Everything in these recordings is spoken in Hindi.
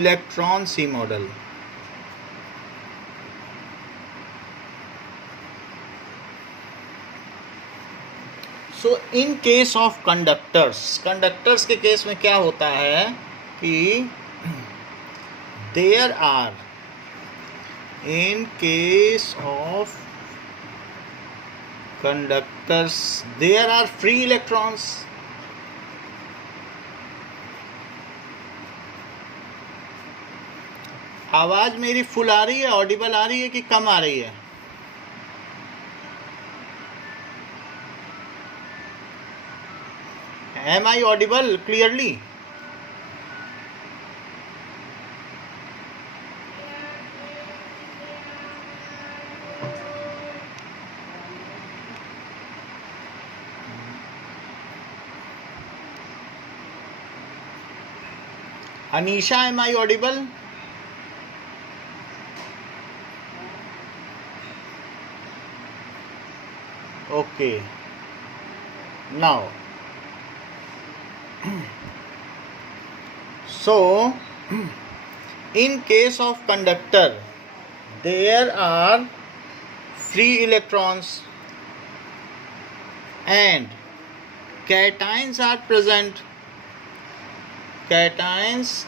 Electron sea model. So in case of conductors के केस में क्या होता है कि there are in case of conductors there are free electrons. आवाज मेरी फुल आ रही है, ऑडिबल आ रही है कि कम आ रही है? Am I audible clearly? Anisha, am I audible? Okay. Now, so in case of conductor, there are free electrons and cations are present. Cations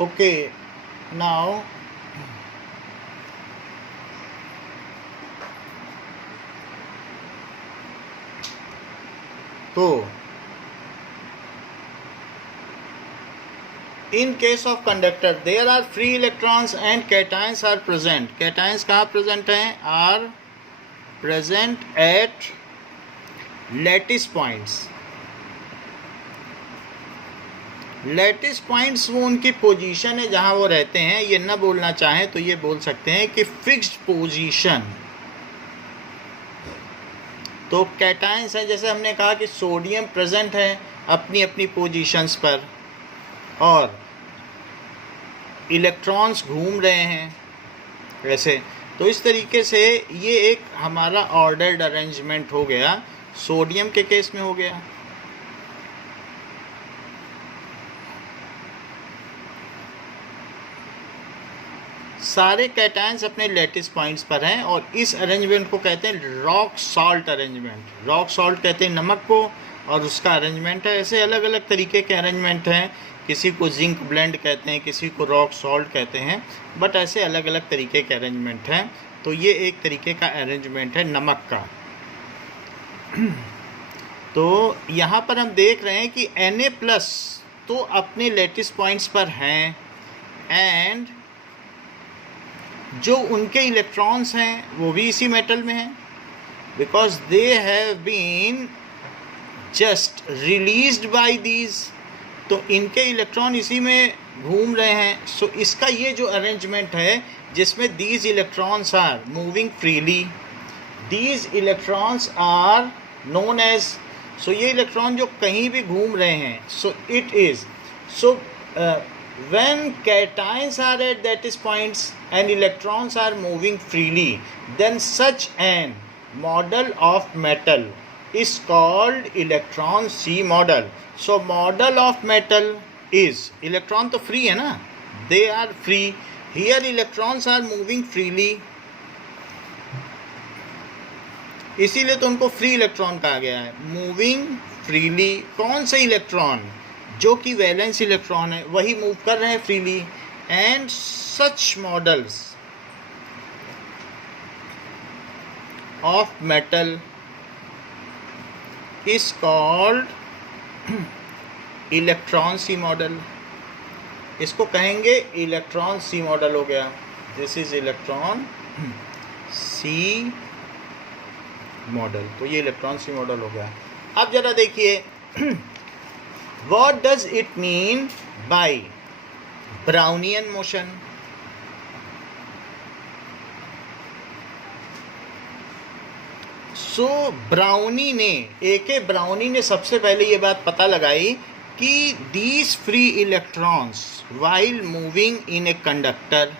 okay. Now so in case of conductor there are free electrons and cations are present. Cations कहाँ present हैं? Are present at lattice points. Lattice points वो उनकी पोजीशन है जहां वो रहते हैं। ये ना बोलना चाहें तो ये बोल सकते हैं कि फिक्स्ड पोजीशन। तो कैटायंस है, जैसे हमने कहा कि सोडियम प्रेजेंट है अपनी अपनी पोजीशंस पर और इलेक्ट्रॉन्स घूम रहे हैं ऐसे। तो इस तरीके से ये एक हमारा ऑर्डर्ड अरेंजमेंट हो गया। सोडियम के केस में हो गया। सारे कैटायंस अपने लैटिस पॉइंट्स पर हैं और इस अरेंजमेंट को कहते हैं rock salt arrangement. Rock salt कहते हैं नमक को और उसका अरेंजमेंट है। ऐसे अलग अलग तरीके के अरेंजमेंट हैं। किसी को जिंक ब्लेंड कहते हैं, किसी को रॉक सॉल्ट कहते हैं, बट ऐसे अलग अलग तरीके के अरेंजमेंट हैं। तो ये एक तरीके का अरेंजमेंट है नमक का। तो यहाँ पर हम देख रहे हैं कि Na+ तो अपने लैटिस पॉइंट्स पर हैं एंड जो उनके इलेक्ट्रॉन्स हैं वो भी इसी मेटल में हैं, because they have been just released by these. तो इनके इलेक्ट्रॉन इसी में घूम रहे हैं। सो इसका ये जो अरेंजमेंट है जिसमें these electrons are moving freely, these electrons are known as. So ये इलेक्ट्रॉन जो कहीं भी घूम रहे हैं, so it is so when cations are at lattice points and electrons are moving freely, then such an model of metal is called electron C model. So model of metal is electron तो free है ना, they are free. Here electrons are moving freely, इसीलिए तो उनको फ्री इलेक्ट्रॉन कहा गया है। मूविंग फ्रीली, कौन से इलेक्ट्रॉन? जो कि वैलेंस इलेक्ट्रॉन है वही मूव कर रहे हैं freely. And such models of metal is called electron sea model. इसको कहेंगे इलेक्ट्रॉन सी मॉडल हो गया। This is electron sea model. तो ये इलेक्ट्रॉन सी मॉडल हो गया। अब जरा देखिए what does it mean by Brownian motion? Brownie ने A.K. ब्राउनी ने सबसे पहले ये बात पता लगाई कि these free electrons while moving in a conductor,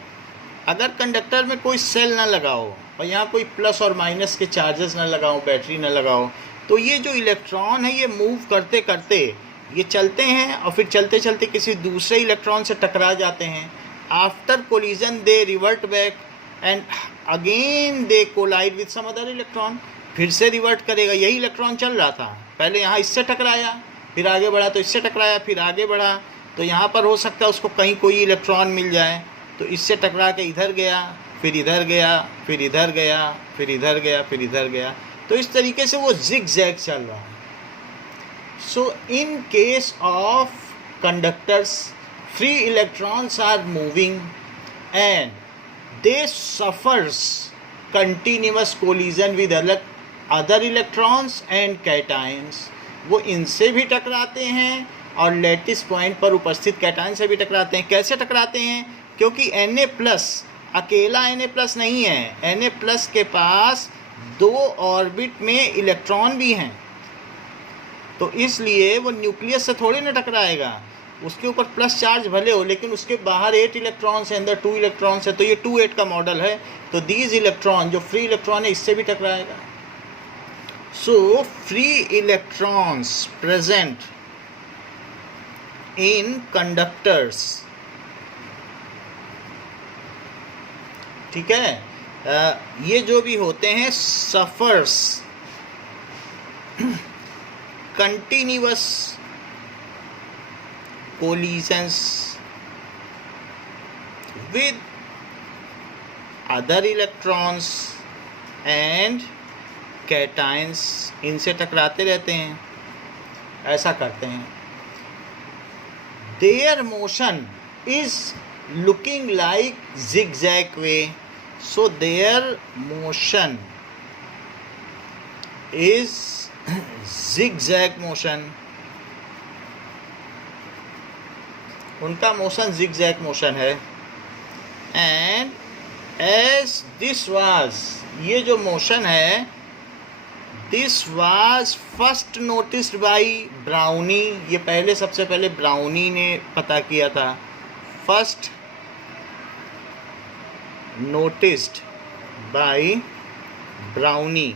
अगर कंडक्टर में कोई सेल ना लगाओ और यहाँ कोई प्लस और माइनस के चार्जेस ना लगाओ, बैटरी ना लगाओ, तो ये जो इलेक्ट्रॉन है ये मूव करते करते ये चलते हैं और फिर चलते चलते किसी दूसरे इलेक्ट्रॉन से टकरा जाते हैं। After collision they revert back and again they collide with some other electron, फिर से रिवर्ट करेगा। यही इलेक्ट्रॉन चल रहा था, पहले यहाँ इससे टकराया, फिर आगे बढ़ा तो इससे टकराया, फिर आगे बढ़ा तो यहाँ पर हो सकता है उसको कहीं कोई इलेक्ट्रॉन मिल जाए, तो इससे टकरा के इधर गया, फिर इधर गया, फिर इधर गया, फिर इधर गया, फिर इधर गया। तो इस तरीके से वो जिग जैग चल रहा है। So in case of conductors free electrons are moving and they suffers continuous collision with other electrons and cations, वो इनसे भी टकराते हैं और लैटिस पॉइंट पर उपस्थित कैटायन से भी टकराते हैं। कैसे टकराते हैं? क्योंकि Na+ अकेला Na+ नहीं है, Na+ के पास 2 ऑर्बिट में इलेक्ट्रॉन भी हैं, तो इसलिए वो न्यूक्लियस से थोड़ी ना टकराएगा। उसके ऊपर प्लस चार्ज भले हो लेकिन उसके बाहर 8 इलेक्ट्रॉन्स हैं, अंदर 2 इलेक्ट्रॉन्स है, तो ये 2-8 का मॉडल है। तो दीज इलेक्ट्रॉन जो फ्री इलेक्ट्रॉन है इससे भी टकराएगा। So free electrons present in conductors, ठीक है, ये जो भी होते हैं suffers continuous collisions with other electrons and cations, इनसे टकराते रहते हैं, ऐसा करते हैं। Their motion is looking like zigzag way, so their motion is zigzag motion, उनका मोशन zigzag मोशन है। एंड एज दिस वाज, ये जो मोशन है this was first noticed by brownie, ये पहले सबसे पहले ब्राउनी ने पता किया था। First noticed by brownie.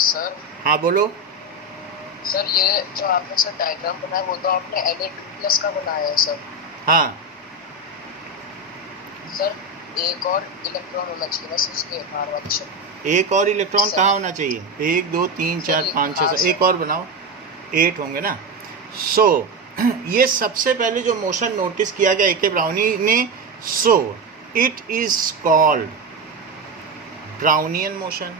Sir हाँ बोलो। सर ये जो आपने सर डायग्राम बनाया वो तो आपने Na2+ का बनाया है सर। हाँ सर एक और इलेक्ट्रॉन होना चाहिए बस उसके बाहर। अच्छा एक और इलेक्ट्रॉन कहाँ होना चाहिए? 1 2 3 4 5 6 7, एक और बनाओ, 8 होंगे ना। सो ये सबसे पहले जो मोशन नोटिस किया गया A.K. ब्राउनी ने, सो it is called Brownian motion.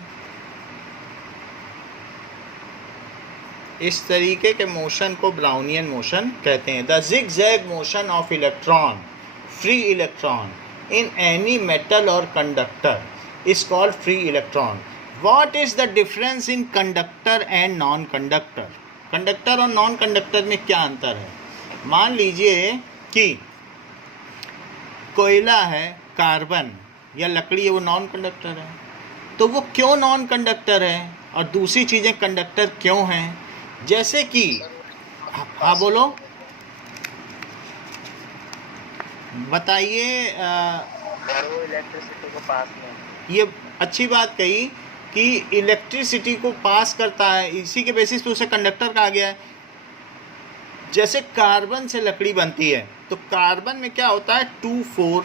इस तरीके के मोशन को ब्राउनियन मोशन कहते हैं। The zigzag motion of electron, free electron in any metal और conductor is called free electron. What is the difference in conductor and non-conductor? Conductor और नॉन कंडक्टर में क्या अंतर है? मान लीजिए कि कोयला है, कार्बन या लकड़ी है, वो नॉन कंडक्टर है, तो वो क्यों नॉन कंडक्टर है और दूसरी चीज़ें कंडक्टर क्यों हैं? जैसे कि हाँ बोलो, बताइए। इलेक्ट्रिसिटी को पास में, ये अच्छी बात कही कि इलेक्ट्रिसिटी को पास करता है, इसी के बेसिस पे उसे कंडक्टर कहा गया है। जैसे कार्बन से लकड़ी बनती है, तो कार्बन में क्या होता है, 2-4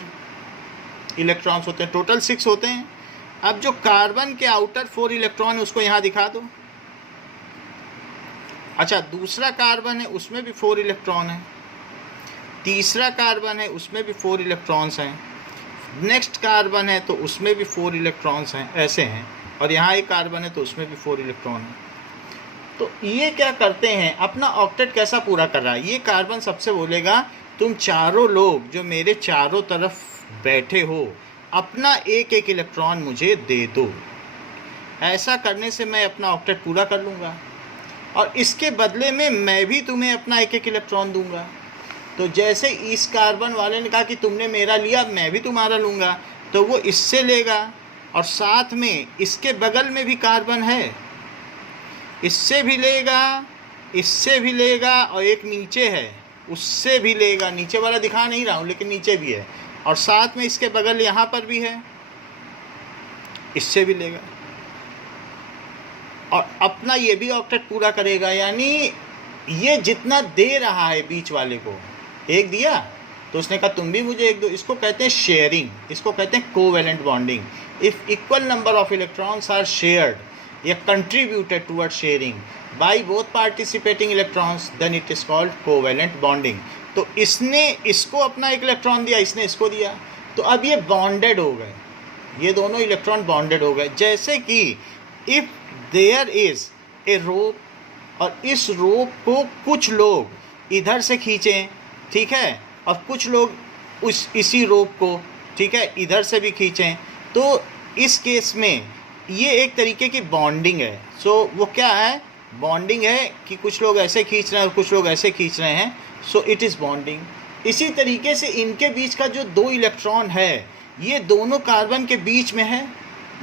इलेक्ट्रॉन्स होते हैं, टोटल 6 होते हैं। अब जो कार्बन के आउटर 4 इलेक्ट्रॉन है उसको यहाँ दिखा दो। अच्छा, दूसरा कार्बन है उसमें भी 4 इलेक्ट्रॉन है, तीसरा कार्बन है उसमें भी 4 इलेक्ट्रॉन्स हैं, नेक्स्ट कार्बन है तो उसमें भी 4 इलेक्ट्रॉन्स हैं, ऐसे हैं। और यहाँ एक कार्बन है तो उसमें भी 4 इलेक्ट्रॉन हैं। तो ये क्या करते हैं, अपना ऑक्टेट कैसा पूरा कर रहा है? ये कार्बन सबसे बोलेगा तुम चारों लोग जो मेरे चारों तरफ बैठे हो अपना एक एक इलेक्ट्रॉन मुझे दे दो। ऐसा करने से मैं अपना ऑक्टेट पूरा कर लूँगा और इसके बदले में मैं भी तुम्हें अपना एक एक इलेक्ट्रॉन दूंगा। तो जैसे इस कार्बन वाले ने कहा कि तुमने मेरा लिया, मैं भी तुम्हारा लूँगा, तो वो इससे लेगा और साथ में इसके बगल में भी कार्बन है, इससे भी लेगा, इससे भी लेगा, और एक नीचे है उससे भी लेगा, नीचे वाला दिखा नहीं रहा हूँ लेकिन नीचे भी है, और साथ में इसके बगल यहाँ पर भी है, इससे भी लेगा, और अपना ये भी ऑक्टेट पूरा करेगा। यानी ये जितना दे रहा है बीच वाले को, एक दिया तो उसने कहा तुम भी मुझे एक दो, इसको कहते हैं शेयरिंग, इसको कहते हैं covalent bonding. If equal number of electrons are shared या contributed toward sharing by both participating electrons then it is called covalent bonding. तो इसने इसको अपना एक इलेक्ट्रॉन दिया, इसने इसको दिया, तो अब ये बॉन्डेड हो गए, ये दोनों इलेक्ट्रॉन बॉन्डेड हो गए। जैसे कि इफ देयर इज ए रोप, और इस रोप को कुछ लोग इधर से खींचें, ठीक है, और कुछ लोग इसी रोप को, ठीक है, इधर से भी खींचें, तो इस केस में ये एक तरीके की बॉन्डिंग है। सो वो क्या है, बॉन्डिंग है कि कुछ लोग ऐसे खींच रहे हैं और कुछ लोग ऐसे खींच रहे हैं, सो इट इज़ बॉन्डिंग। इसी तरीके से इनके बीच का जो दो इलेक्ट्रॉन है, ये दोनों कार्बन के बीच में है,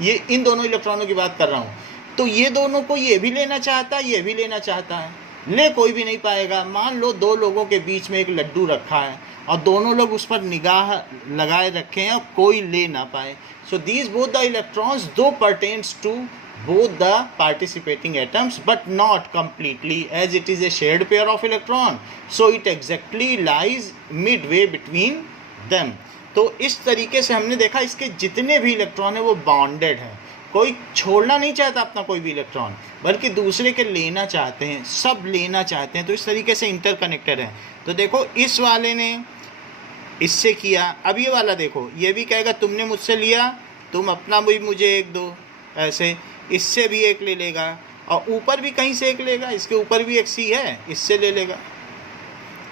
ये इन दोनों इलेक्ट्रॉनों की बात कर रहा हूँ। तो ये दोनों को ये भी लेना चाहता है, ये भी लेना चाहता है, ले कोई भी नहीं पाएगा। मान लो दो लोगों के बीच में एक लड्डू रखा है और दोनों लोग उस पर निगाह लगाए रखे हैं और कोई ले ना पाए। So these both the electrons do pertains to both the participating atoms but not completely, as it is a shared pair of electron, so it exactly lies midway between them। तो इस तरीके से हमने देखा इसके जितने भी इलेक्ट्रॉन है वो बाउंडेड हैं, कोई छोड़ना नहीं चाहता अपना कोई भी इलेक्ट्रॉन, बल्कि दूसरे के लेना चाहते हैं, सब लेना चाहते हैं, तो इस तरीके से इंटरकनेक्टेड है। तो देखो इस वाले ने इससे किया, अब ये वाला देखो, ये भी कहेगा तुमने मुझसे लिया, तुम अपना भी मुझे एक दो, ऐसे इससे भी एक ले लेगा, और ऊपर भी कहीं से एक लेगा, इसके ऊपर भी एक सी है, इससे ले लेगा,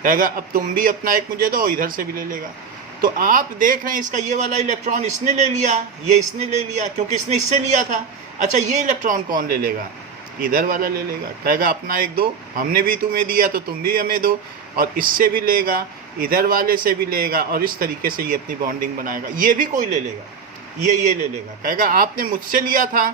कहेगा अब तुम भी अपना एक मुझे दो, इधर से भी ले लेगा। तो आप देख रहे हैं इसका ये वाला इलेक्ट्रॉन इसने ले लिया, ये इसने ले लिया, क्योंकि इसने इससे लिया था। अच्छा ये इलेक्ट्रॉन कौन ले लेगा, इधर वाला ले लेगा, कहेगा अपना एक दो, हमने भी तुम्हें दिया तो तुम भी हमें दो, और इससे भी लेगा, इधर वाले से भी लेगा, और इस तरीके से ये अपनी बॉन्डिंग बनाएगा। ये भी कोई ले लेगा, ये ले लेगा, कहेगा आपने मुझसे लिया था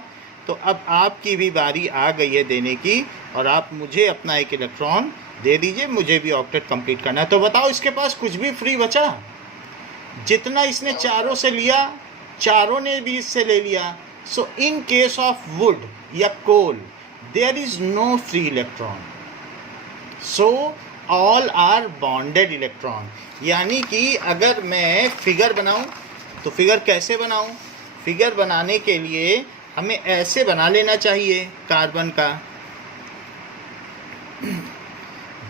तो अब आपकी भी बारी आ गई है देने की, और आप मुझे अपना एक इलेक्ट्रॉन दे दीजिए, मुझे भी ऑक्टेट कंप्लीट करना है। तो बताओ इसके पास कुछ भी फ्री बचा, जितना इसने चारों से लिया चारों ने भी इससे ले लिया। So in case of wood या coal there is no free electron, so all are bonded electron. यानी कि अगर मैं फिगर बनाऊं तो फिगर कैसे बनाऊं, फिगर बनाने के लिए हमें ऐसे बना लेना चाहिए कार्बन का,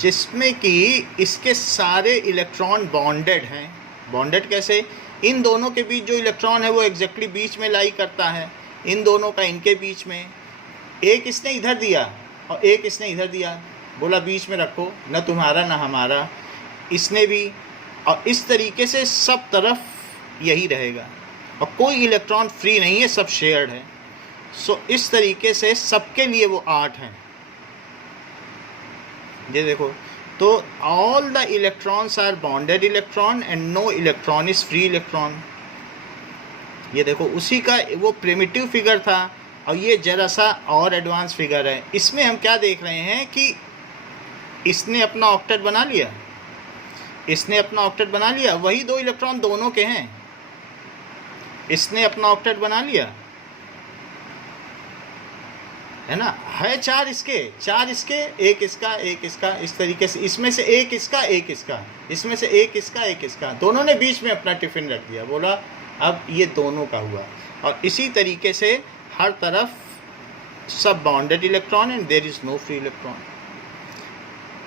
जिसमें कि इसके सारे इलेक्ट्रॉन बॉन्डेड हैं। बॉन्डेड कैसे, इन दोनों के बीच जो इलेक्ट्रॉन है वो एग्जैक्टली बीच में लाई करता है, इन दोनों का इनके बीच में, एक इसने इधर दिया और एक इसने इधर दिया, बोला बीच में रखो, न तुम्हारा न हमारा, इसने भी, और इस तरीके से सब तरफ यही रहेगा, और कोई इलेक्ट्रॉन फ्री नहीं है, सब शेयर्ड है। सो इस तरीके से सबके लिए वो 8 हैं। ये देखो, तो all the electrons are bonded electron and no electron is free electron. ये देखो उसी का वो प्रिमिटिव फिगर था, और ये जरा सा और एडवांस फिगर है। इसमें हम क्या देख रहे हैं कि इसने अपना ऑक्टेट बना लिया, इसने अपना ऑक्टेट बना लिया, वही दो इलेक्ट्रॉन दोनों के हैं, इसने अपना ऑक्टेट बना लिया, है ना, है चार इसके एक इसका एक इसका, इस तरीके से इसमें से एक इसका एक इसका, इसमें से एक इसका एक इसका, दोनों ने बीच में अपना टिफिन रख दिया, बोला अब ये दोनों का हुआ। और इसी तरीके से हर तरफ सब bonded electron and there is no free electron,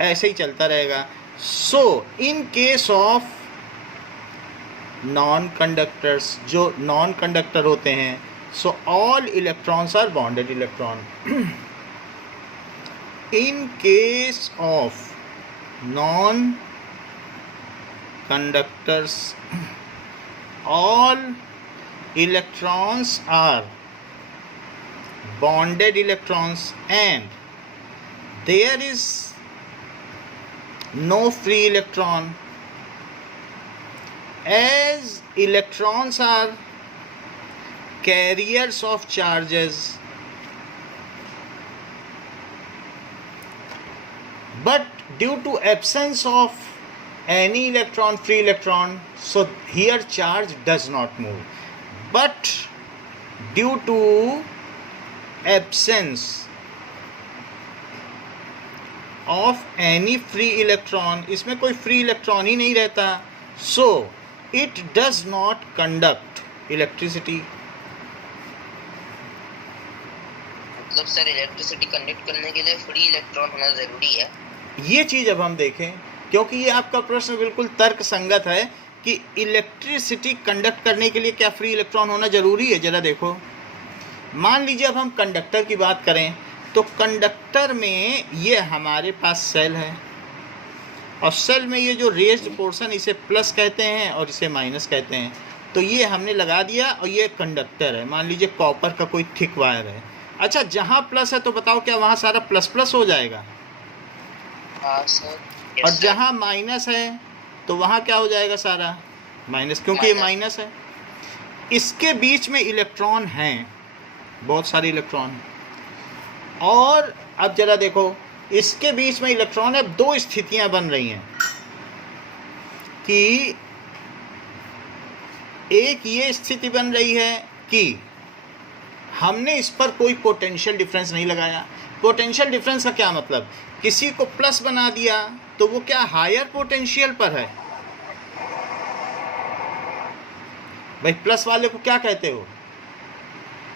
ऐसे ही चलता रहेगा। So in case of non conductors, जो नॉन कंडक्टर होते हैं, so all electrons are bonded electron। in case of non conductors all electrons are bonded electrons and there is no free electron, as electrons are carriers of charges, but due to absence of any electron, free electron, so here charge does not move. But due to absence of any free electron, इसमें कोई free electron ही नहीं रहता, so it does not conduct electricity. मतलब सर इलेक्ट्रिसिटी कंडक्ट करने के लिए फ्री इलेक्ट्रॉन होना जरूरी है। ये चीज अब हम देखें, क्योंकि ये आपका प्रश्न बिल्कुल तर्क संगत है कि इलेक्ट्रिसिटी कंडक्ट करने के लिए क्या फ्री इलेक्ट्रॉन होना जरूरी है। जरा देखो, मान लीजिए अब हम कंडक्टर की बात करें, तो कंडक्टर में ये हमारे पास सेल है, और सेल में ये जो रेज्ड पोर्शन, इसे प्लस कहते हैं और इसे माइनस कहते हैं। तो ये हमने लगा दिया, और ये कंडक्टर है, मान लीजिए कॉपर का कोई थिक वायर है। अच्छा, जहाँ प्लस है तो बताओ क्या वहाँ सारा प्लस प्लस हो जाएगा? हाँ सर। और जहाँ माइनस है तो वहाँ क्या हो जाएगा? सारा माइनस, क्योंकि ये माइनस है। इसके बीच में इलेक्ट्रॉन हैं, बहुत सारे इलेक्ट्रॉन। और अब जरा देखो, इसके बीच में इलेक्ट्रॉन है, दो स्थितियां बन रही हैं कि एक ये स्थिति बन रही है कि हमने इस पर कोई पोटेंशियल डिफरेंस नहीं लगाया। पोटेंशियल डिफरेंस का क्या मतलब? किसी को प्लस बना दिया तो वो क्या हायर पोटेंशियल पर है? भाई प्लस वाले को क्या कहते हो?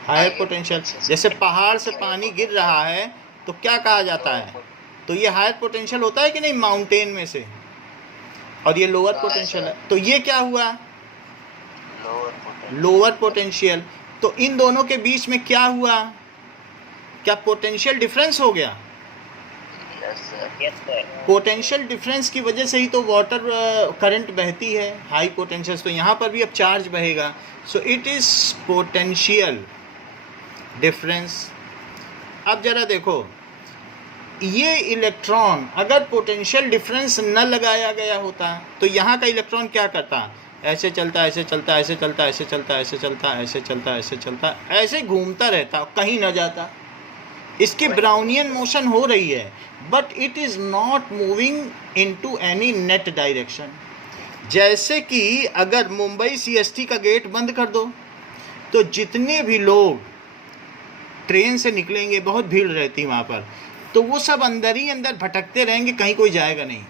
Higher potential. जैसे पहाड़ से पानी गिर रहा है तो क्या कहा जाता है? तो ये हायर पोटेंशियल होता है कि नहीं माउंटेन में से, और ये लोअर पोटेंशियल है। तो ये क्या हुआ? Lower potential. तो इन दोनों के बीच में क्या हुआ? क्या पोटेंशियल डिफरेंस हो गया? पोटेंशियल डिफरेंस की वजह से ही तो वाटर करंट बहती है, हाई पोटेंशियल। तो यहाँ पर भी अब चार्ज बहेगा। सो इट इज पोटेंशियल डिफरेंस। अब जरा देखो, ये इलेक्ट्रॉन अगर पोटेंशियल डिफरेंस न लगाया गया होता तो यहाँ का इलेक्ट्रॉन क्या करता? ऐसे चलता, ऐसे चलता, ऐसे चलता, ऐसे चलता, ऐसे चलता, ऐसे चलता, ऐसे चलता, ऐसे घूमता रहता, कहीं न जाता। इसकी ब्राउनियन मोशन हो रही है, but it is not moving into any net direction. जैसे कि अगर मुंबई CST का गेट बंद कर दो तो जितने भी लोग ट्रेन से निकलेंगे, बहुत भीड़ रहती वहाँ पर, तो वो सब अंदर ही अंदर भटकते रहेंगे, कहीं कोई जाएगा नहीं,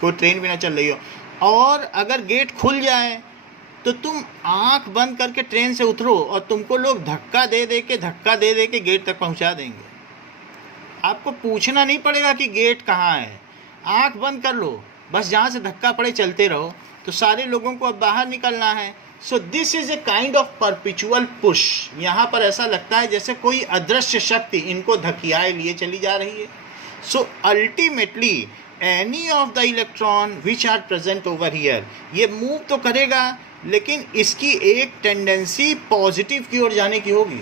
कोई ट्रेन भी ना चल रही हो। और अगर गेट खुल जाए तो तुम आंख बंद करके ट्रेन से उतरो और तुमको लोग धक्का दे दे के गेट तक पहुंचा देंगे। आपको पूछना नहीं पड़ेगा कि गेट कहाँ है, आंख बंद कर लो, बस जहाँ से धक्का पड़े चलते रहो। तो सारे लोगों को अब बाहर निकलना है। So this is a kind of perpetual push. यहाँ पर ऐसा लगता है जैसे कोई अदृश्य शक्ति इनको धकियाए लिए चली जा रही है। So ultimately any of the electron which are present over here, ये मूव तो करेगा, लेकिन इसकी एक टेंडेंसी पॉजिटिव की ओर जाने की होगी।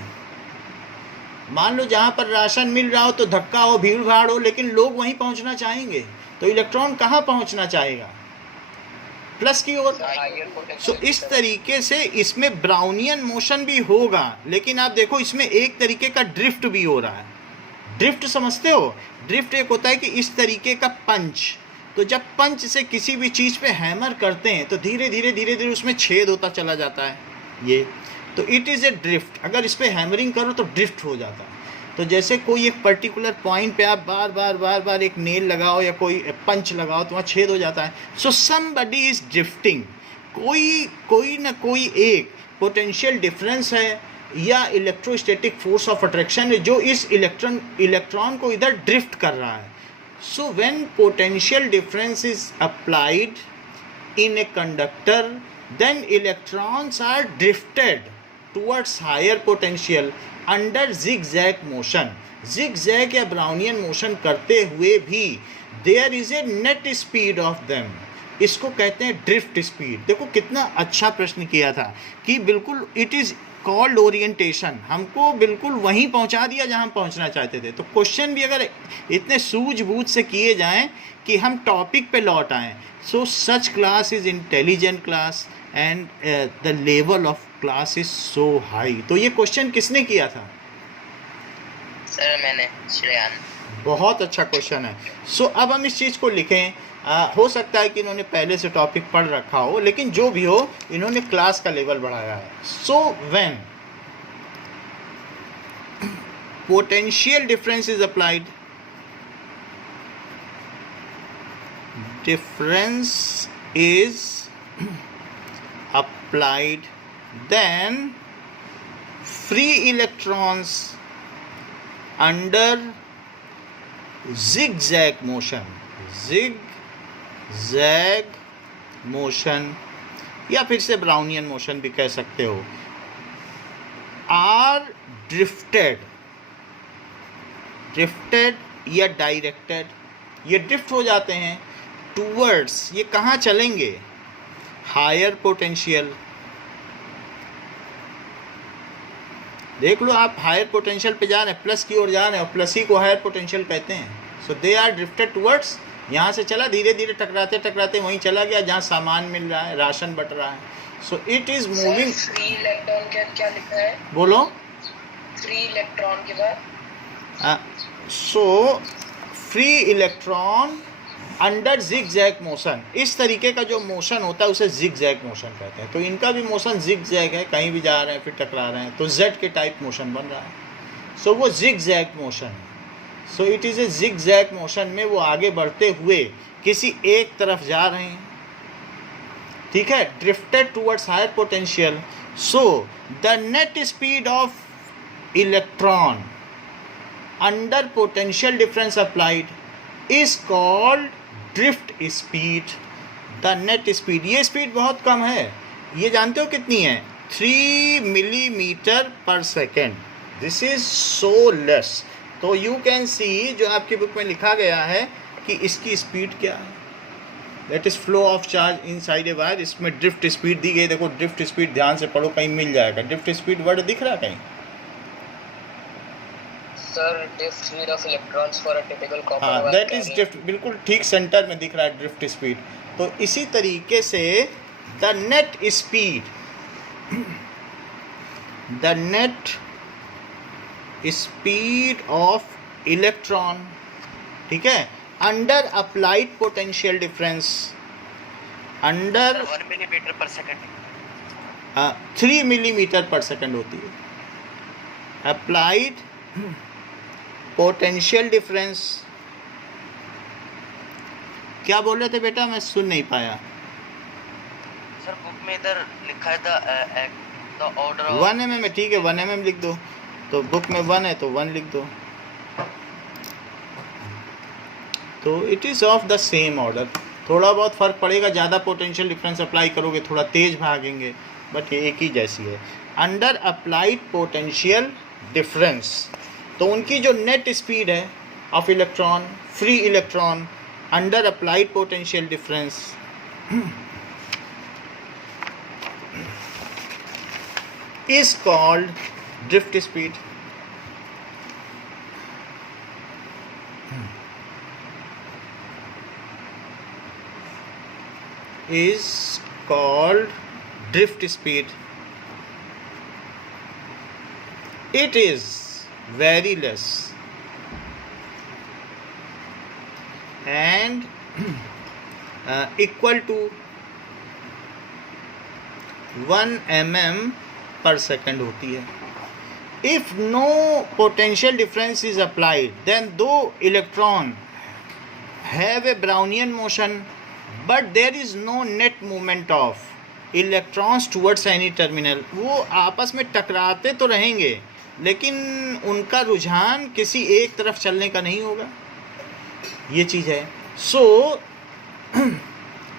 मान लो जहाँ पर राशन मिल रहा हो तो धक्का हो, भीड़ भाड़ हो, लेकिन लोग वहीं पहुँचना चाहेंगे, तो इलेक्ट्रॉन कहाँ पहुँचना चाहेगा? प्लस की ओर। सो इस तरीके से इसमें ब्राउनियन मोशन भी होगा, लेकिन आप देखो इसमें एक तरीके का ड्रिफ्ट भी हो रहा है। ड्रिफ्ट समझते हो? ड्रिफ्ट एक होता है कि इस तरीके का पंच, तो जब पंच से किसी भी चीज़ पे हैमर करते हैं तो धीरे धीरे उसमें छेद होता चला जाता है, ये तो इट इज़ ए ड्रिफ्ट। अगर इस पर हैमरिंग करो तो ड्रिफ्ट हो जाता है। तो जैसे कोई एक पर्टिकुलर पॉइंट पे आप बार बार एक नेल लगाओ या कोई पंच लगाओ तो वहाँ छेद हो जाता है। सो समबडी इज ड्रिफ्टिंग, कोई ना कोई एक पोटेंशियल डिफरेंस है या इलेक्ट्रोस्टैटिक फोर्स ऑफ अट्रैक्शन है जो इस इलेक्ट्रॉन को इधर ड्रिफ्ट कर रहा है। So when potential difference is applied in a conductor, then electrons are drifted towards higher potential under zigzag motion. zigzag या ब्राउनियन मोशन करते हुए भी there is a net speed of them, इसको कहते हैं ड्रिफ्ट स्पीड। देखो कितना अच्छा प्रश्न किया था कि बिल्कुल इट इज़ कॉल्ड ओरिएंटेशन, हमको बिल्कुल वहीं पहुंचा दिया जहां हम पहुंचना चाहते थे। तो क्वेश्चन भी अगर इतने सूझबूझ से किए जाएं कि हम टॉपिक पे लौट आएँ, so such class is intelligent class and the level of class is so high. तो ये क्वेश्चन किसने किया था? सर मैंने, श्रेयान। बहुत अच्छा क्वेश्चन है। सो अब हम इस चीज़ को लिखें। हो सकता है कि इन्होंने पहले से टॉपिक पढ़ रखा हो, लेकिन जो भी हो इन्होंने क्लास का लेवल बढ़ाया है। So when potential difference is applied, difference is applied, then free electrons under zigzag motion या फिर से ब्राउनियन मोशन भी कह सकते हो, आर ड्रिफ्टेड या डायरेक्टेड, ये ड्रिफ्ट हो जाते हैं टूवर्ड्स, ये कहाँ चलेंगे? Higher potential. देख लो आप, हायर पोटेंशियल पे जा रहे हैं, प्लस की ओर जा रहे हैं, और प्लस ही को हायर पोटेंशियल कहते हैं। सो दे आर ड्रिफ्टेड टूवर्ड्स, यहाँ से चला, धीरे धीरे टकराते टकराते वहीं चला गया जहाँ सामान मिल रहा है, राशन बट रहा है। सो it is moving. Free electron क्या लिखा है? बोलो। फ्री इलेक्ट्रॉन के बाद so free electron under zigzag motion, इस तरीके का जो मोशन होता है उसे जिग-जैग मोशन कहते हैं। तो इनका भी मोशन जिग-जैग है, कहीं भी जा रहे हैं फिर टकरा रहे हैं, तो जेड के टाइप मोशन बन रहा है। सो वो जिग-जैग मोशन है। So it is a zigzag motion में वो आगे बढ़ते हुए किसी एक तरफ जा रहे हैं, ठीक है, drifted towards higher potential. So the net speed of electron under potential difference applied is called drift speed. The net speed, ये स्पीड बहुत कम है, ये जानते हो कितनी है? 3 मिलीमीटर पर second. This is so less. तो यू कैन सी, जो आपकी बुक में लिखा गया है कि इसकी स्पीड क्या है, that is flow of charge inside a wire. इसमें ड्रिफ्ट स्पीड दी गई, देखो ड्रिफ्ट स्पीड ध्यान से पढ़ो, कहीं मिल जाएगा। ड्रिफ्ट स्पीड वर्ड दिख रहा है कहीं? Sir drift speed of electrons for a typical copper wire, that is drift, बिल्कुल ठीक सेंटर में दिख रहा है ड्रिफ्ट स्पीड। तो इसी तरीके से the net speed of electron, ठीक है, under applied potential difference, under 1 millimetre पर सेकंड, 3 मिलीमीटर पर सेकंड होती है। अप्लाइड पोटेंशियल डिफरेंस, क्या बोल रहे थे बेटा, मैं सुन नहीं पाया। सर बुक में इधर लिखा है द ऑर्डर 1 mm है, ठीक है 1 mm लिख दो। तो बुक में 1 है तो 1 लिख दो। तो it is of the same order. थोड़ा बहुत फ़र्क पड़ेगा, ज़्यादा पोटेंशियल डिफरेंस अप्लाई करोगे थोड़ा तेज़ भागेंगे, बट ये एक ही जैसी है। अंडर अप्लाइड पोटेंशियल डिफरेंस, तो उनकी जो नेट स्पीड है of electron, free electron under applied potential difference is called drift speed. Is called drift speed. It is very less and equal to 1 mm per second होती है। If no potential difference is applied, then though electron have a Brownian motion, but there is no net movement of electrons towards any terminal. वो आपस में टकराते तो रहेंगे, लेकिन उनका रुझान किसी एक तरफ चलने का नहीं होगा, ये चीज़ है। So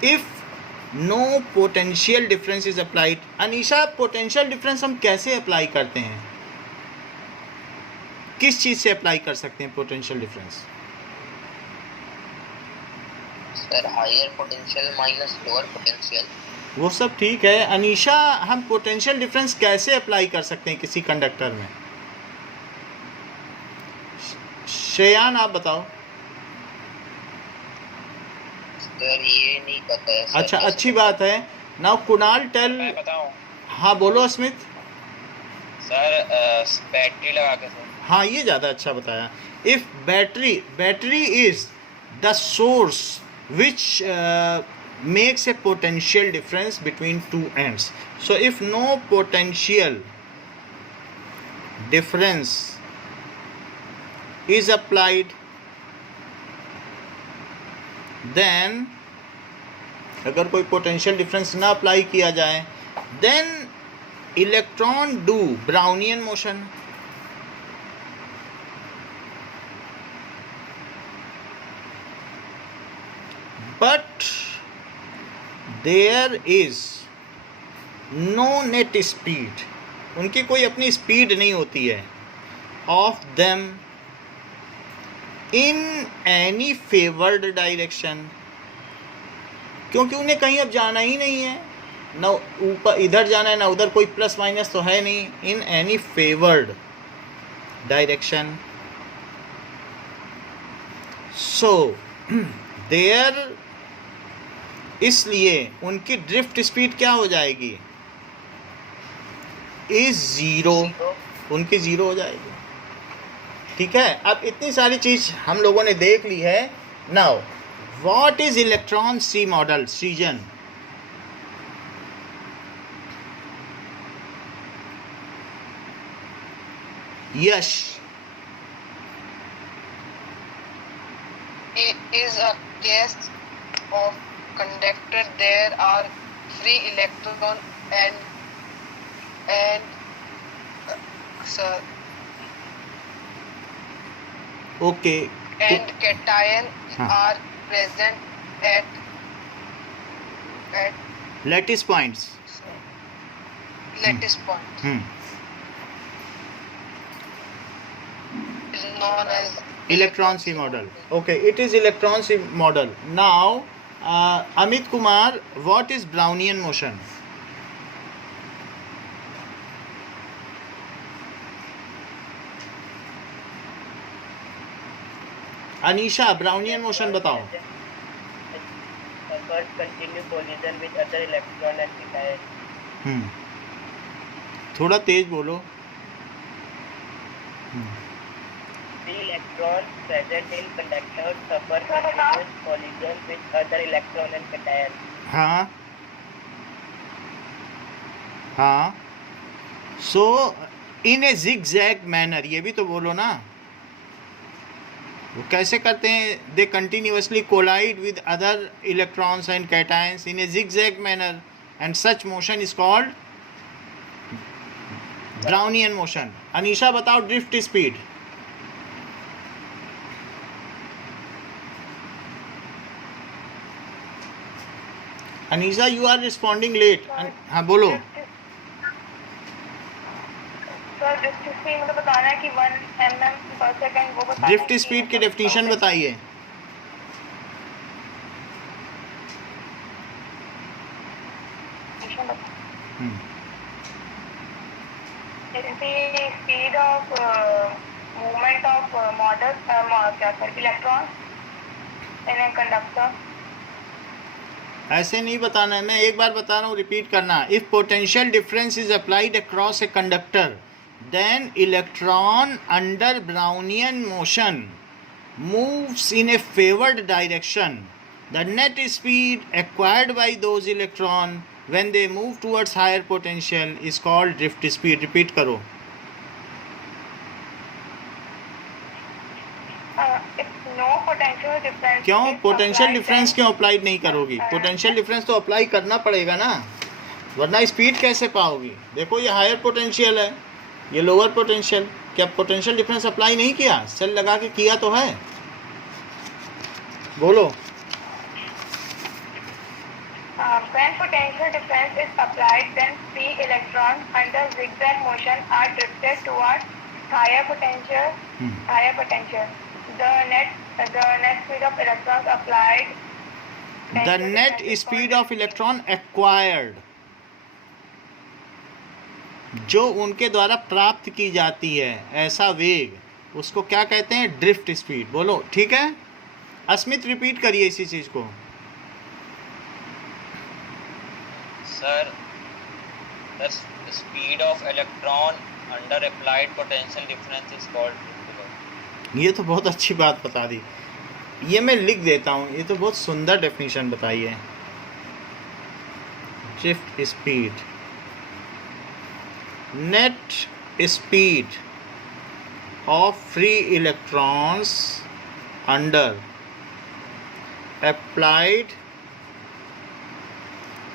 if no potential difference is applied. Anisha, potential difference हम कैसे अप्लाई करते हैं, किस चीज़ से अप्लाई कर सकते हैं potential difference? Sir higher potential minus lower potential. वो सब ठीक है अनीशा, हम पोटेंशियल डिफरेंस कैसे अप्लाई कर सकते हैं किसी कंडक्टर में? श्रेयान आप बताओ। सर ये नहीं पता है सर। अच्छा, अच्छी बात है। Now Kunal tell. मैं बताऊं हाँ बोलो अस्मित। सर, बैटरी लगा के सर। हाँ ये ज़्यादा अच्छा बताया। If battery is the source which makes a potential difference between two ends. So if no potential difference is applied, then अगर कोई पोटेंशियल डिफरेंस ना अप्लाई किया जाए, then electron do Brownian motion. But there is no net speed, उनकी कोई अपनी स्पीड नहीं होती है, of them in any favoured direction, क्योंकि उन्हें कहीं अब जाना ही नहीं है, ना ऊपर इधर जाना है ना उधर, कोई प्लस माइनस तो है नहीं, in any favoured direction. So there, इसलिए उनकी ड्रिफ्ट स्पीड क्या हो जाएगी, इज ज़ीरो, उनकी ज़ीरो हो जाएगी। ठीक है, अब इतनी सारी चीज़ हम लोगों ने देख ली है। Now what is electron sea model, Srijan? Yes. is a case of conductor. There are free electron and sir okay and cation हाँ। are present at lattice points. lattice point is known as electron sea model. Okay, it is electron sea model. Now Amit Kumar, what is Brownian motion? Anisha, Brownian motion बताओ। थोड़ा तेज बोलो। The electron present in conductor suffer continuous collision with other electron and cation. हाँ हाँ, सो इन ए zigzag मैनर, ये भी तो बोलो ना। वो कैसे करते हैं? They continuously collide with other electrons and cations in a zigzag manner, and such motion is called Brownian motion. Anisha बताओ drift speed. Anisha, you are responding late. हाँ बोलो। सर ड्रिफ्ट स्पीड मतलब बताना है कि 1 mm/s, वो बताना है ड्रिफ्ट कि स्पीड की डेफिनेशन बताइए। Speed of movement of model क्या sir electron in a conductor. ऐसे नहीं बताना है, मैं एक बार बता रहा हूँ, रिपीट करना। If potential difference is applied across a conductor, then electron under Brownian motion moves in a favoured direction. The net speed acquired by those electron when they move towards higher potential is called drift speed. Repeat करो। क्यों पोटेंशियल डिफरेंस क्यों अप्लाई नहीं करोगी? पोटेंशियल डिफरेंस तो अप्लाई करना पड़ेगा ना, वरना स्पीड कैसे पाओगी? देखो ये हायर पोटेंशियल है, ये लोअर पोटेंशियल, क्या पोटेंशियल डिफरेंस अप्लाई नहीं किया? सेल लगा के किया तो है, बोलो। When potential difference is applied, then free electrons under zigzag motion are drifted towards higher potential. The net speed of electrons applied. The net speed of electron acquired, जो उनके द्वारा प्राप्त की जाती है ऐसा वेग, उसको क्या कहते हैं? Drift speed. बोलो, ठीक है? अस्मित रिपीट करिए इसी चीज को। Sir the speed of electron under applied potential difference is called drift velocity. ये तो बहुत अच्छी बात बता दी, ये मैं लिख देता हूँ, ये तो बहुत सुंदर डेफिनेशन बताई है। Drift speed, net speed of free electrons under applied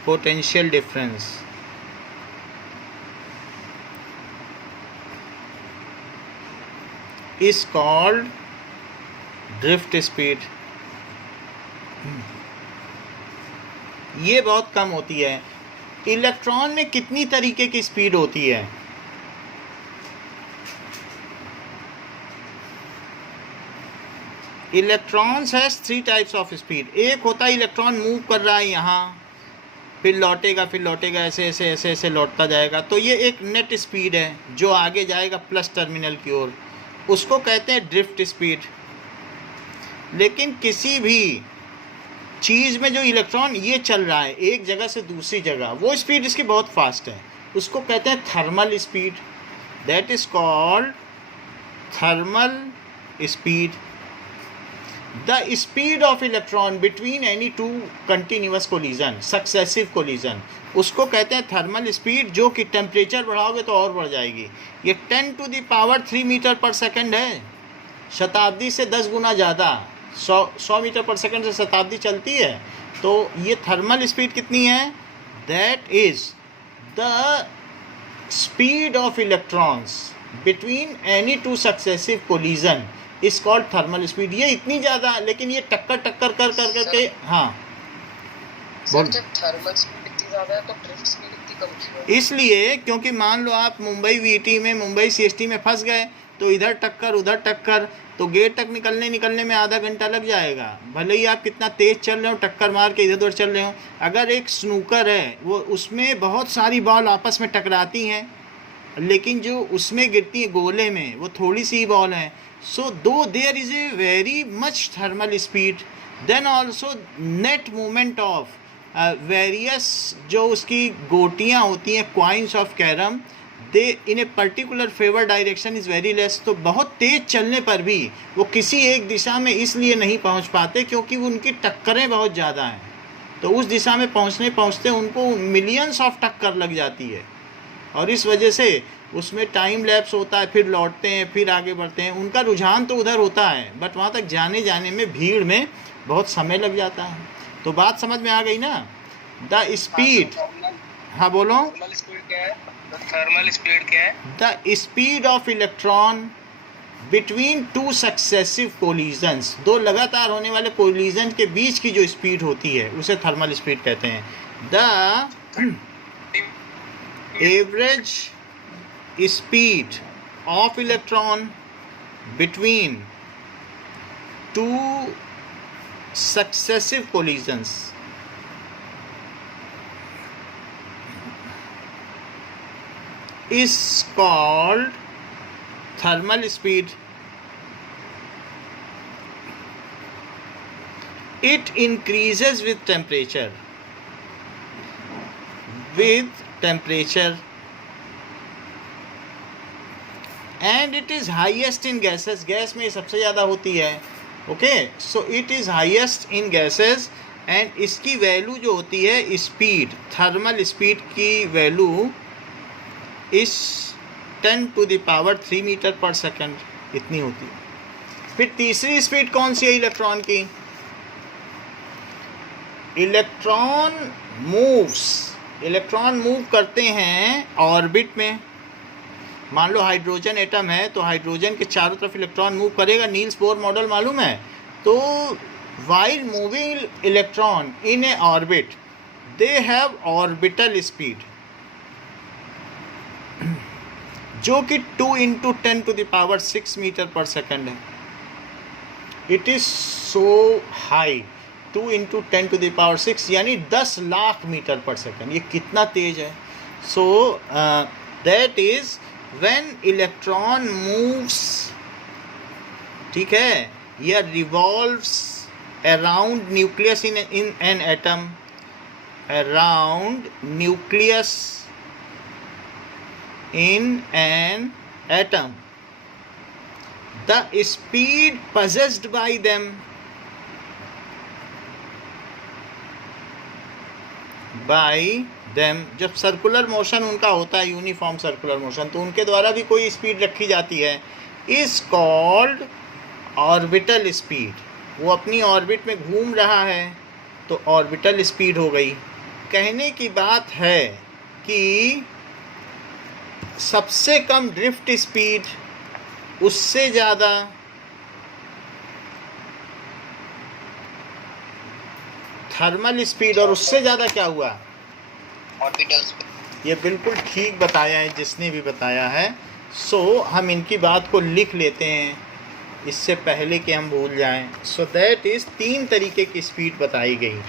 potential difference is called drift speed. ये बहुत कम होती है। इलेक्ट्रॉन में कितनी तरीके की स्पीड होती है? Electrons has 3 types of speed. एक होता है इलेक्ट्रॉन मूव कर रहा है यहाँ, फिर लौटेगा, ऐसे ऐसे ऐसे ऐसे लौटता जाएगा, तो ये एक नेट स्पीड है जो आगे जाएगा प्लस टर्मिनल की ओर, उसको कहते हैं ड्रिफ्ट स्पीड। लेकिन किसी भी चीज़ में जो इलेक्ट्रॉन ये चल रहा है एक जगह से दूसरी जगह, वो स्पीड इसकी बहुत फास्ट है, उसको कहते हैं thermal speed. That is called thermal speed. The speed of electron between any two continuous collision, successive collision, उसको कहते हैं थर्मल स्पीड, जो कि टेम्परेचर बढ़ाओगे तो और बढ़ जाएगी। ये 10⁻³ मीटर पर सेकंड है, शताब्दी से 10 गुना ज़्यादा, 100 मीटर पर सेकंड से शताब्दी चलती है। तो ये थर्मल स्पीड कितनी है? That is the speed of electrons between any two successive collision is called thermal speed. ये इतनी ज़्यादा, लेकिन ये टक्कर कर करके, हाँ सर जब थर्मल स्पीड इतनी ज़्यादा है तो ड्रिफ्ट स्पीड इतनी कम क्यों है? इसलिए क्योंकि मान लो आप मुंबई वीटी में, मुंबई सीएसटी में फंस गए, तो इधर टक्कर उधर टक्कर, तो गेट तक निकलने में आधा घंटा लग जाएगा। भले ही आप कितना तेज़ चल रहे हो, टक्कर मार के इधर उधर चल रहे हो। अगर एक स्नूकर है, वो उसमें बहुत सारी बॉल आपस में टकराती हैं, लेकिन जो उसमें गिरती है गोले में, वो थोड़ी सी बॉल है। So though there is a very much thermal speed, then also net movement of various, जो उसकी गोटियाँ होती हैं, coins of carrom, they in a particular favour direction is very less. तो बहुत तेज़ चलने पर भी वो किसी एक दिशा में इसलिए नहीं पहुंच पाते क्योंकि उनकी टक्करें बहुत ज़्यादा हैं। तो उस दिशा में पहुंचते उनको मिलियंस ऑफ टक्कर लग जाती है, और इस वजह से उसमें टाइम लैप्स होता है, फिर लौटते हैं, फिर आगे बढ़ते हैं। उनका रुझान तो उधर होता है, बट वहाँ तक जाने में भीड़ में बहुत समय लग जाता है। तो बात समझ में आ गई ना? द स्पीड, हाँ बोलो। थर्मल स्पीड क्या है? थर्मल स्पीड क्या है? The speed of electron between two successive collisions, दो लगातार होने वाले कोलिजन के बीच की जो स्पीड होती है उसे थर्मल स्पीड कहते हैं। The average speed of electron between two successive collisions is called thermal speed. It increases with temperature. And it is highest in gases. Gas में सबसे ज़्यादा होती है। Okay, so it is highest in gases, and इसकी वैल्यू जो होती है स्पीड, थर्मल स्पीड की वैल्यू इस 10⁻³ मीटर पर सेकंड इतनी होती है। फिर तीसरी स्पीड कौन सी है इलेक्ट्रॉन की? इलेक्ट्रॉन मूव करते हैं ऑर्बिट में। मान लो हाइड्रोजन एटम है, तो हाइड्रोजन के चारों तरफ इलेक्ट्रॉन मूव करेगा। नील्स बोर मॉडल मालूम है? तो while moving electron in A orbit, they have orbital speed, जो कि 2 × 10⁻⁶ मीटर पर सेकंड है। इट इज़ सो हाई, 2 × 10⁻⁶, यानी 10 लाख मीटर पर सेकंड। ये कितना तेज है? So that is when electron moves, ठीक है, या revolves around nucleus in an atom, around nucleus in an atom, the speed possessed by them जब सर्कुलर मोशन उनका होता है, यूनिफॉर्म सर्कुलर मोशन, तो उनके द्वारा भी कोई स्पीड रखी जाती है, इज कॉल्ड ऑर्बिटल स्पीड। वो अपनी ऑर्बिट में घूम रहा है तो ऑर्बिटल स्पीड हो गई। कहने की बात है कि सबसे कम ड्रिफ्ट स्पीड, उससे ज़्यादा थर्मल स्पीड, और उससे ज़्यादा क्या हुआ, ऑर्बिटल स्पीड। ये बिल्कुल ठीक बताया है जिसने भी बताया है। सो हम इनकी बात को लिख लेते हैं इससे पहले कि हम भूल जाएं। सो दैट इज़ 3 तरीके की स्पीड बताई गई।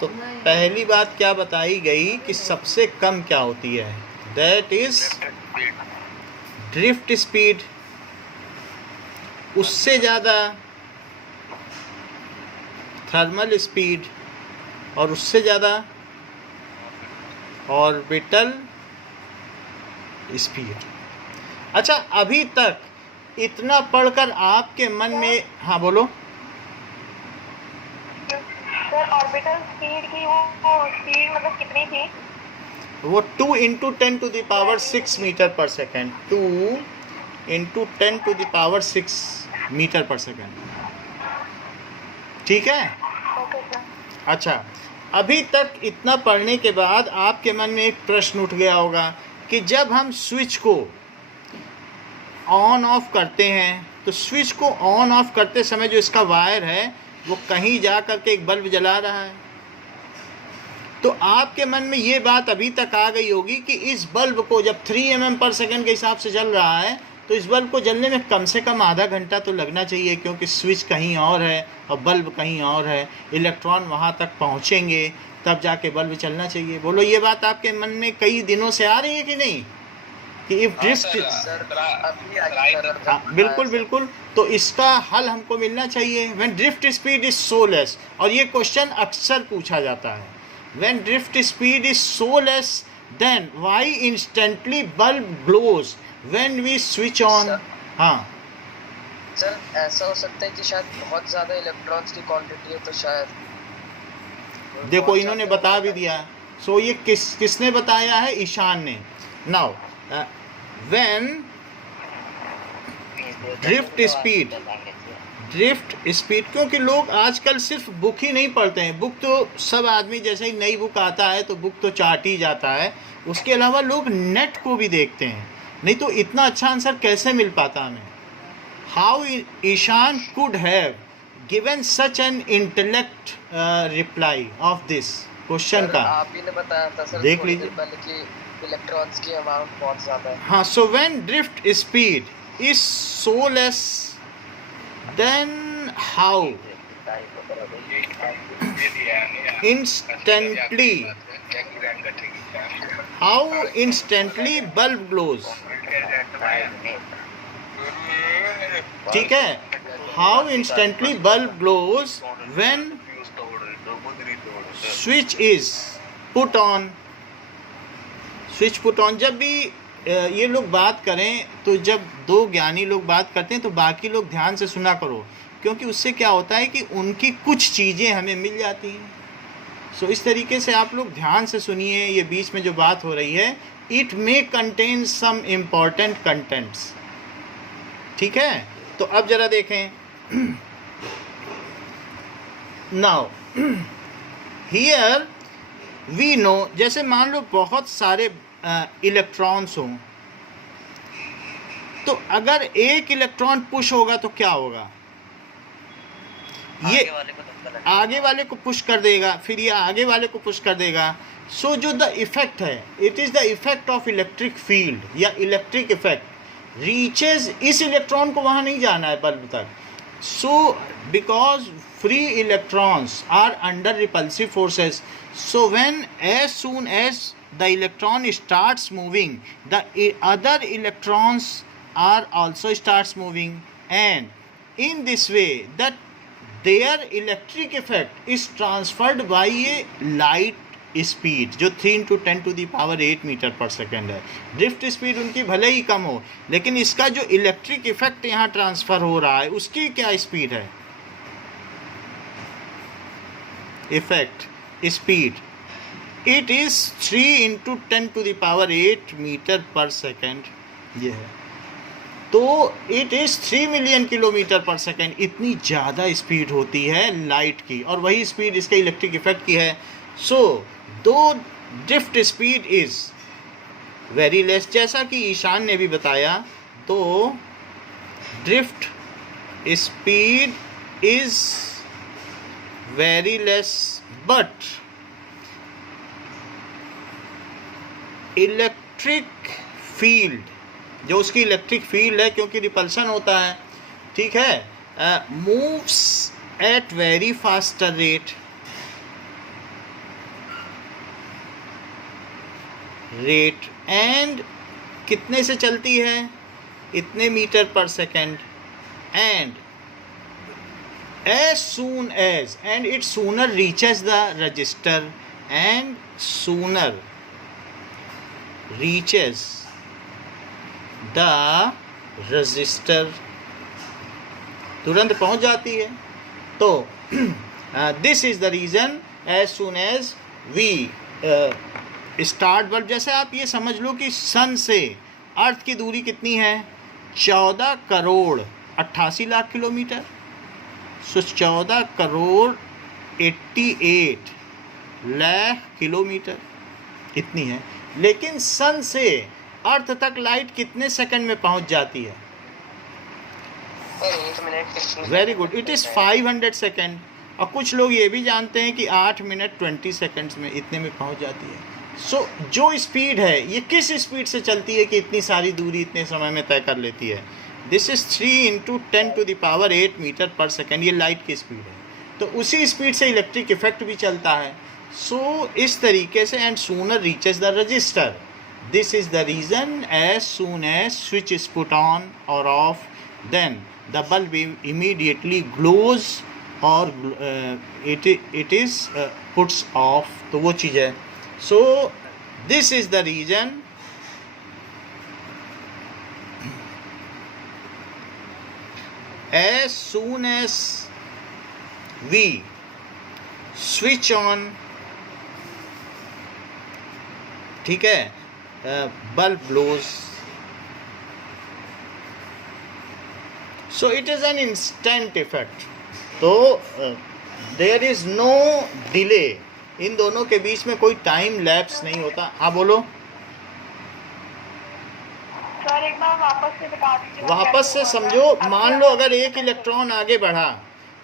तो पहली बात क्या बताई गई कि सबसे कम क्या होती है, दैट इज़ ड्रिफ्ट स्पीड। उससे ज़्यादा थर्मल स्पीड, और उससे ज़्यादा ऑर्बिटल स्पीड। अच्छा, अभी तक इतना पढ़कर आपके मन में, हाँ बोलो। सर ऑर्बिटल स्पीड की वो स्पीड मतलब कितनी थी? वो 2 × 10⁻6 metre per second, 2 × 10⁻6 metre per second. ठीक है। Okay sir. अच्छा, अभी तक इतना पढ़ने के बाद आपके मन में एक प्रश्न उठ गया होगा कि जब हम स्विच को ऑन ऑफ करते हैं तो स्विच को ऑन ऑफ करते समय जो इसका वायर है वो कहीं जा कर के एक बल्ब जला रहा है। तो आपके मन में ये बात अभी तक आ गई होगी कि इस बल्ब को जब 3 mm पर सेकंड के हिसाब से जल रहा है तो इस बल्ब को जलने में कम से कम आधा घंटा तो लगना चाहिए, क्योंकि स्विच कहीं और है और बल्ब कहीं और है। इलेक्ट्रॉन वहाँ तक पहुँचेंगे तब जाके बल्ब चलना चाहिए। बोलो, ये बात आपके मन में कई दिनों से आ रही है कि नहीं कि इफ ड्रिफ्ट। हाँ, बिल्कुल बिल्कुल। तो इसका हल हमको मिलना चाहिए। When drift speed is so less, और ये क्वेश्चन अक्सर पूछा जाता है, when drift speed is so less then why instantly bulb glows when we switch on. हाँ सर, ऐसा हो सकता है कि शायद बहुत ज़्यादा इलेक्ट्रॉन्स की क्वांटिटी है, तो शायद देखो इन्होंने बता भी दिया। सो ये किसने बताया है? ईशान ने। नाउ व्हेन ड्रिफ्ट स्पीड, क्योंकि लोग आजकल सिर्फ बुक ही नहीं पढ़ते हैं। बुक तो सब आदमी, जैसे ही नई बुक आता है तो बुक तो चाट ही जाता है, उसके अलावा लोग नेट को भी देखते हैं, नहीं तो इतना अच्छा आंसर कैसे मिल पाता हमें। How Ishan could have given such an intellect reply of this question का। आप ही ने बताया था सर, देख थोड़ी लीजिए। देर पहले कि इलेक्ट्रॉन्स की अमाउंट बहुत ज़्यादा है। हाँ, so when drift speed is so less then how instantly bulb glows. ठीक है, how instantly bulb glows when switch is put on. Switch put on, जब भी ये लोग बात करें तो जब दो ज्ञानी लोग बात करते हैं तो बाकी लोग ध्यान से सुना करो, क्योंकि उससे क्या होता है कि उनकी कुछ चीज़ें हमें मिल जाती हैं। सो इस तरीके से आप लोग ध्यान से सुनिए। ये बीच में जो बात हो रही है, it may contain some important contents. ठीक है, तो अब जरा देखें। नाउ हियर वी नो, जैसे मान लो बहुत सारे इलेक्ट्रॉन्स हों, तो अगर एक इलेक्ट्रॉन पुश होगा तो क्या होगा? ये आगे वाले को पुश कर देगा, फिर ये आगे वाले को पुश कर देगा। सो जो द इफेक्ट है, it is the effect of electric field या इलेक्ट्रिक इफेक्ट रीचेज, इस इलेक्ट्रॉन को वहाँ नहीं जाना है बल्ब तक। So because free electrons are under repulsive forces, so when as soon as the electron starts moving, the other electrons are also starts moving, and in this way that there electric effect is transferred by a light speed जो 3 × 10⁸ मीटर पर सेकेंड है। ड्रिफ्ट स्पीड उनकी भले ही कम हो, लेकिन इसका जो इलेक्ट्रिक इफेक्ट यहाँ ट्रांसफर हो रहा है उसकी क्या स्पीड है? Effect speed it is 3 × 10⁸ metre per second, ये है। तो it is 3 million kilometre per second, इतनी ज़्यादा स्पीड होती है लाइट की, और वही स्पीड इसके इलेक्ट्रिक इफेक्ट की है। सो दो drift speed is very less, जैसा कि ईशान ने भी बताया, तो drift speed is very less, but electric field, जो उसकी इलेक्ट्रिक फील्ड है, क्योंकि रिपल्सन होता है, ठीक है, moves at very faster rate and कितने से चलती है? इतने metre per second, and as soon as and it sooner reaches the register and sooner reaches the register, तुरंत पहुंच जाती है। तो this is the reason as soon as we start bulb, जैसे आप ये समझ लो कि सन से अर्थ की दूरी कितनी है? 14 करोड़ 88 लाख किलोमीटर। सो 14 करोड़ 88 लाख किलोमीटर इतनी है। लेकिन सन से अर्थ तक लाइट कितने सेकंड में पहुंच जाती है? Very good, it is 500 second. और कुछ लोग ये भी जानते हैं कि 8 मिनट 20 सेकंड्स में इतने में पहुंच जाती है। सो जो स्पीड है, ये किस स्पीड से चलती है कि इतनी सारी दूरी इतने समय में तय कर लेती है? This is 3 × 10⁸ metre per second, ये लाइट की स्पीड है। तो उसी स्पीड से इलेक्ट्रिक इफेक्ट भी चलता है। सो इस तरीके से, and sooner reaches the register, this is the reason as soon as switch is put on और off, then the bulb immediately glows और इट इज़ पुट्स ऑफ। तो वो चीज़ है। So this is the reason as soon as we switch on, ठीक है, bulb blows, so it is an instant effect। तो there is no delay, इन दोनों के बीच में कोई टाइम लैप्स नहीं होता। हाँ बोलो। सर एक बार वापस से बता दीजिए। वापस से समझो, मान लो अगर एक इलेक्ट्रॉन आगे बढ़ा,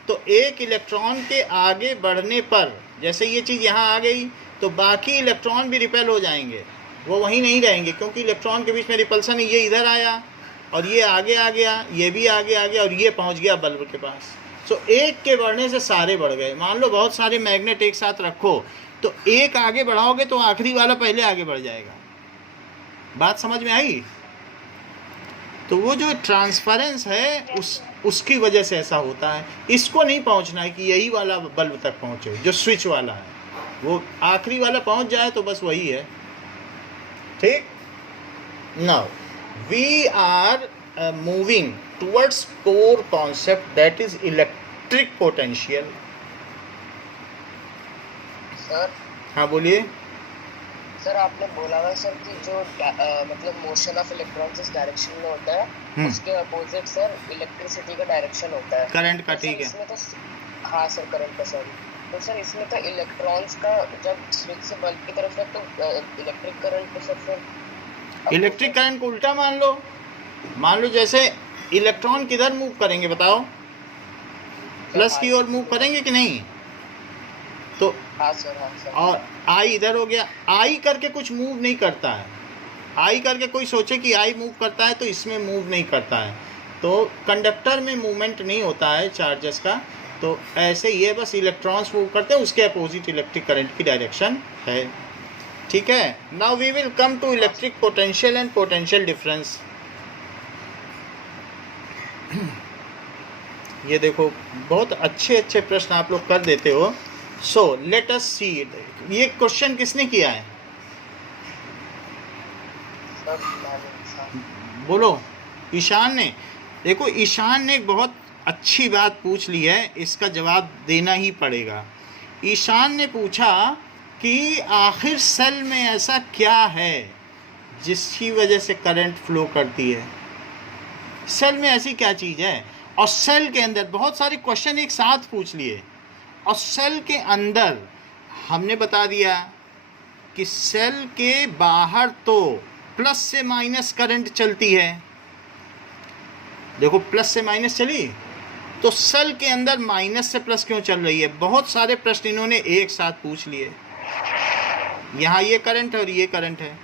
तो एक इलेक्ट्रॉन के आगे बढ़ने पर, जैसे ये चीज़ यहाँ आ गई, तो बाकी इलेक्ट्रॉन भी रिपेल हो जाएंगे, वो वहीं नहीं रहेंगे, क्योंकि इलेक्ट्रॉन के बीच में रिपल्सन है। ये इधर आया और ये आगे आ गया, ये भी आगे आ गया और ये पहुँच गया बल्ब के पास। सो एक के बढ़ने से सारे बढ़ गए। मान लो बहुत सारे मैग्नेट एक साथ रखो, तो एक आगे बढ़ाओगे तो आखिरी वाला पहले आगे बढ़ जाएगा। बात समझ में आई? तो वो जो ट्रांसफरेंस है उसकी वजह से ऐसा होता है। इसको नहीं पहुंचना है कि यही वाला बल्ब तक पहुंचे, जो स्विच वाला है, वो आखिरी वाला पहुंच जाए तो बस वही है। ठीक। Now we are moving towards core concept, that is electric potential. Sir हाँ बोलिए। सर आपने बोला था सर कि जो मतलब मोशन ऑफ इलेक्ट्रॉन्स इस डायरेक्शन में होता है, उसके अपोजिट सर इलेक्ट्रिसिटी का डायरेक्शन होता है, करंट का। ठीक है। इसमें तो हाँ सर, करंट का। सॉरी, तो सर इसमें तो इलेक्ट्रॉन्स का जब स्विच से बल्ब की तरफ है तो इलेक्ट्रिक करंट को सर फिर इलेक्ट्रिक करंट को उल्टा मान लो जैसे इलेक्ट्रॉन किधर मूव करेंगे बताओ? प्लस की ओर मूव करेंगे कि नहीं? तो हाँ सर, हाँ सर। और आई इधर हो गया। आई करके कुछ मूव नहीं करता है। आई करके कोई सोचे कि आई मूव करता है तो इसमें मूव नहीं करता है। तो कंडक्टर में मूवमेंट नहीं होता है चार्जेस का। तो ऐसे ही है, बस इलेक्ट्रॉन्स मूव करते हैं, उसके अपोजिट इलेक्ट्रिक करंट की डायरेक्शन है। ठीक है। Now we will come to electric potential and potential difference. ये देखो बहुत अच्छे अच्छे प्रश्न आप लोग कर देते हो। So let us see it. ये क्वेश्चन किसने किया है? सर मैंने बोलो। ईशान ने। देखो ईशान ने एक बहुत अच्छी बात पूछ ली है, इसका जवाब देना ही पड़ेगा। ईशान ने पूछा कि आखिर सेल में ऐसा क्या है जिसकी वजह से करंट फ्लो करती है। सेल में ऐसी क्या चीज़ है? और सेल के अंदर बहुत सारे क्वेश्चन एक साथ पूछ लिए। और सेल के अंदर हमने बता दिया कि सेल के बाहर तो प्लस से माइनस करंट चलती है। देखो प्लस से माइनस चली, तो सेल के अंदर माइनस से प्लस क्यों चल रही है? बहुत सारे प्रश्न इन्होंने एक साथ पूछ लिए। यहाँ ये करंट है और ये करंट है,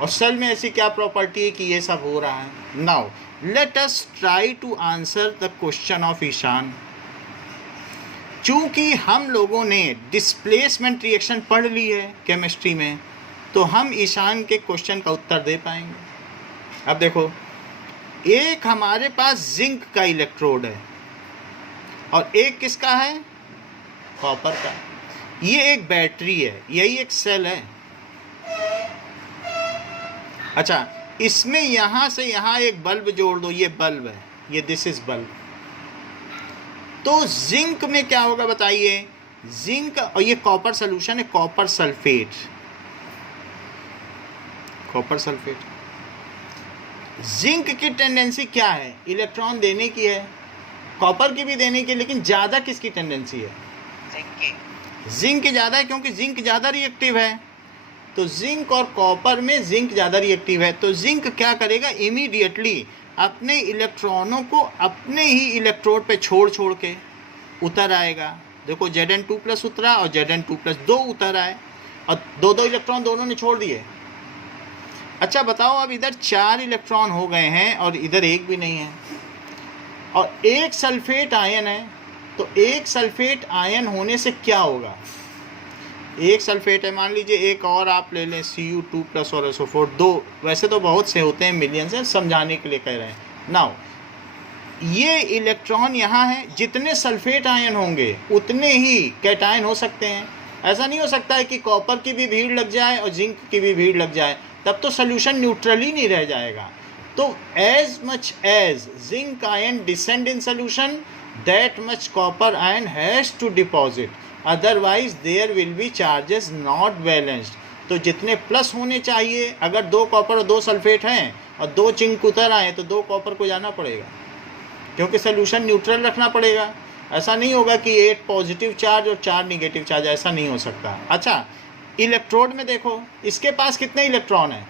और सेल में ऐसी क्या प्रॉपर्टी है कि ये सब हो रहा है। Now let us try to answer the question of Ishan. चूंकि हम लोगों ने डिस्प्लेसमेंट रिएक्शन पढ़ ली है केमिस्ट्री में, तो हम ईशान के क्वेश्चन का उत्तर दे पाएंगे। अब देखो, एक हमारे पास जिंक का इलेक्ट्रोड है और एक किसका है? कॉपर का। ये एक बैटरी है, यही एक सेल है। अच्छा, इसमें यहाँ से यहाँ एक बल्ब जोड़ दो, ये बल्ब है, ये दिस इज बल्ब। तो जिंक में क्या होगा बताइए? जिंक, और ये कॉपर सोल्यूशन है, copper sulphate. Copper sulphate. Zinc की टेंडेंसी क्या है? इलेक्ट्रॉन देने की है, कॉपर की भी देने की, लेकिन ज़्यादा किसकी टेंडेंसी है? जिंक की ज़्यादा है, क्योंकि जिंक ज़्यादा रिएक्टिव है। तो जिंक और कॉपर में जिंक ज़्यादा रिएक्टिव है, तो जिंक क्या करेगा? इमीडिएटली अपने इलेक्ट्रॉनों को अपने ही इलेक्ट्रोड पे छोड़ छोड़ के उतर आएगा। देखो Zn2+ उतरा और Zn2+ 2 उतर आए, और दो दो इलेक्ट्रॉन दोनों ने छोड़ दिए। अच्छा बताओ, अब इधर 4 इलेक्ट्रॉन हो गए हैं और इधर एक भी नहीं है, और एक सल्फेट आयन है। तो एक सल्फेट आयन होने से क्या होगा? एक सल्फेट है, मान लीजिए एक और आप ले लें Cu2+ और SO4, 2, वैसे तो बहुत से होते हैं, मिलियंस हैं, समझाने के लिए कह रहे हैं। नाउ ये इलेक्ट्रॉन यहाँ है, जितने सल्फेट आयन होंगे उतने ही कैटायन हो सकते हैं। ऐसा नहीं हो सकता है कि कॉपर की भी भीड़ लग जाए और जिंक की भी भीड़ लग जाए, तब तो सोल्यूशन न्यूट्रल ही नहीं रह जाएगा। तो as much as zinc ion descend in solution, that much copper ion has to deposit, otherwise there will be charges not balanced. तो जितने प्लस होने चाहिए, अगर 2 कॉपर और 2 सल्फेट हैं और 2 जिंक उतर आए, तो 2 कॉपर को जाना पड़ेगा, क्योंकि सोल्यूशन न्यूट्रल रखना पड़ेगा। ऐसा नहीं होगा कि 8 पॉजिटिव चार्ज और 4 निगेटिव चार्ज, ऐसा नहीं हो सकता। अच्छा, इलेक्ट्रोड में देखो, इसके पास कितने इलेक्ट्रॉन हैं?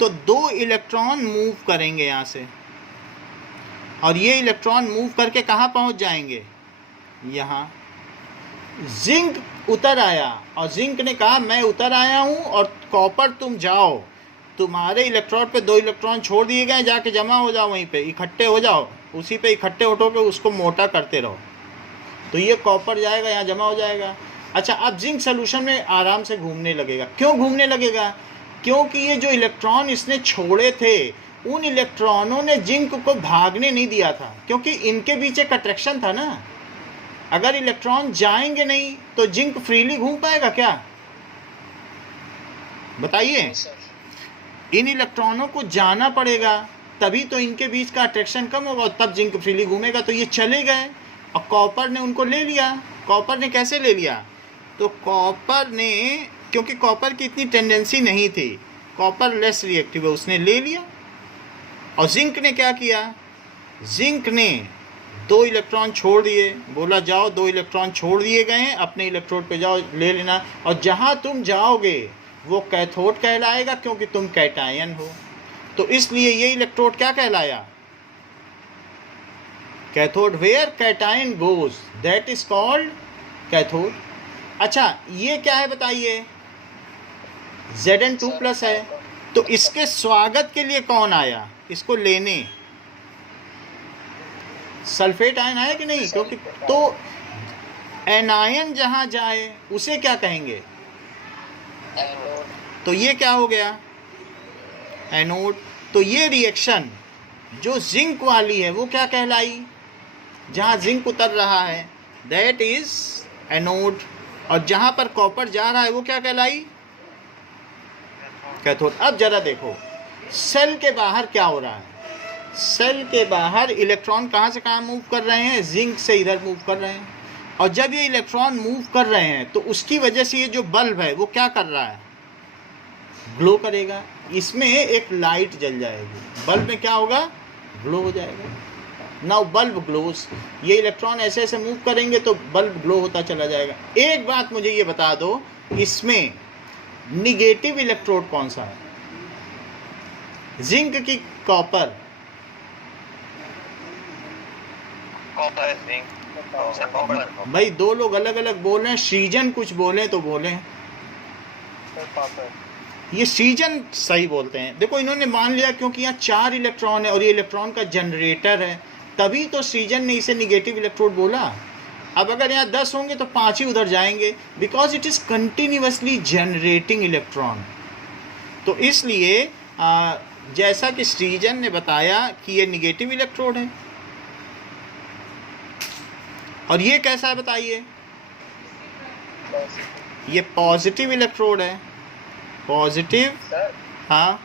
तो 2 इलेक्ट्रॉन मूव करेंगे यहाँ से, और ये इलेक्ट्रॉन मूव करके कहाँ पहुँच जाएंगे? यहाँ। जिंक उतर आया और जिंक ने कहा मैं उतर आया हूँ, और कॉपर तुम जाओ, तुम्हारे इलेक्ट्रोड पे 2 इलेक्ट्रॉन छोड़ दिए गए, जाके जमा हो जाओ, वहीं पे इकट्ठे हो जाओ, उसी पे इकट्ठे उठो के उसको मोटा करते रहो। तो ये कॉपर जाएगा, यहाँ जमा हो जाएगा। अच्छा, अब जिंक सोल्यूशन में आराम से घूमने लगेगा। क्यों घूमने लगेगा? क्योंकि ये जो इलेक्ट्रॉन इसने छोड़े थे, उन इलेक्ट्रॉनों ने जिंक को भागने नहीं दिया था, क्योंकि इनके बीच एक अट्रैक्शन था ना। अगर इलेक्ट्रॉन जाएंगे नहीं तो जिंक फ्रीली घूम पाएगा क्या? बताइए। इन इलेक्ट्रॉनों को जाना पड़ेगा, तभी तो इनके बीच का अट्रैक्शन कम होगा, तब जिंक फ्रीली घूमेगा। तो ये चले गए और कॉपर ने उनको ले लिया। कॉपर ने कैसे ले लिया? तो कॉपर ने, क्योंकि कॉपर की इतनी टेंडेंसी नहीं थी, कॉपर लेस रिएक्टिव है, उसने ले लिया। और जिंक ने क्या किया? जिंक ने 2 इलेक्ट्रॉन छोड़ दिए, बोला जाओ 2 इलेक्ट्रॉन छोड़ दिए गए हैं, अपने इलेक्ट्रोड पे जाओ, ले लेना, और जहाँ तुम जाओगे वो कैथोड कहलाएगा, क्योंकि तुम कैटायन हो। तो इसलिए ये इलेक्ट्रोड क्या कहलाया? Cathode. Where cation goes that is called cathode. अच्छा, ये क्या है बताइए? Zn2+ है। तो इसके स्वागत के लिए कौन आया इसको लेने? सल्फेट आयन आया कि नहीं? क्योंकि तो एनायन जहां जाए उसे क्या कहेंगे? तो ये क्या हो गया? एनोड। तो ये रिएक्शन जो जिंक वाली है वो क्या कहलाई, जहाँ जिंक उतर रहा है दैट इज एनोड, और जहाँ पर कॉपर जा रहा है वो क्या कहलाई, कैथोड। अब जरा देखो सेल के बाहर क्या हो रहा है, सेल के बाहर इलेक्ट्रॉन कहाँ से कहाँ मूव कर रहे हैं, जिंक से इधर मूव कर रहे हैं, और जब ये इलेक्ट्रॉन मूव कर रहे हैं तो उसकी वजह से ये जो बल्ब है वो क्या कर रहा है, ग्लो करेगा, इसमें एक लाइट जल जाएगी, बल्ब में क्या होगा, ग्लो हो जाएगा। नाउ बल्ब ग्लोस, ये इलेक्ट्रॉन ऐसे ऐसे मूव करेंगे तो बल्ब ग्लो होता चला जाएगा। एक बात मुझे ये बता दो, इसमें निगेटिव इलेक्ट्रोड कौन सा है, जिंक की कॉपर, कॉपर जिंक कॉपर। भाई दो लोग अलग अलग बोल रहे हैं, सृजन कुछ बोले तो बोले, ये सृजन सही बोलते हैं। देखो इन्होंने मान लिया क्योंकि यहाँ 4 इलेक्ट्रॉन है और ये इलेक्ट्रॉन का जनरेटर है, तभी तो सृजन ने इसे निगेटिव इलेक्ट्रोड बोला। अब अगर यहाँ 10 होंगे तो 5 ही उधर जाएंगे, because it is continuously generating electron. तो इसलिए जैसा कि सृजन ने बताया कि ये निगेटिव इलेक्ट्रोड है, और ये कैसा है बताइए, ये पॉजिटिव इलेक्ट्रोड है, पॉजिटिव। सर हाँ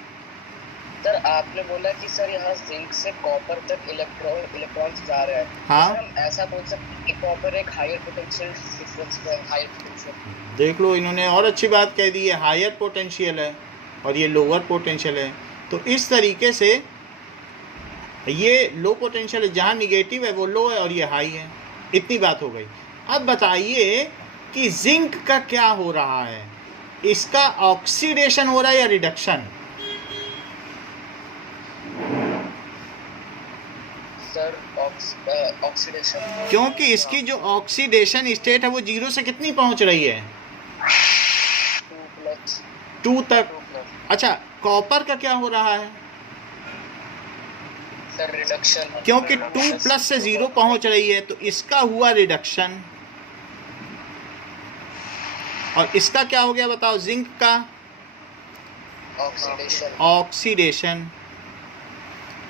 सर आपने बोला कि सर यहाँ जिंक से कॉपर तक इलेक्ट्रॉन्स जा रहे हैं, हाँ। सर हम ऐसा बोल सकते हैं कि कॉपर एक हायर पोटेंशियल डिफरेंस पे है, हायर पोटेंशियल। देख लो इन्होंने और अच्छी बात कह दी है, हायर पोटेंशियल है और ये लोअर पोटेंशियल है। तो इस तरीके से ये लो पोटेंशियल है, जहाँ निगेटिव है वो लो है और ये हाई है। इतनी बात हो गई। अब बताइए कि जिंक का क्या हो रहा है, इसका ऑक्सीडेशन हो रहा है या रिडक्शन? सर ऑक्सीडेशन, क्योंकि इसकी जो ऑक्सीडेशन स्टेट है वो 0 से कितनी पहुंच रही है, 2 तक। अच्छा कॉपर का क्या हो रहा है, सर रिडक्शन, क्योंकि 2 प्लस से 0 पहुंच रही है तो इसका हुआ रिडक्शन। और इसका क्या हो गया बताओ, जिंक का ऑक्सीडेशन।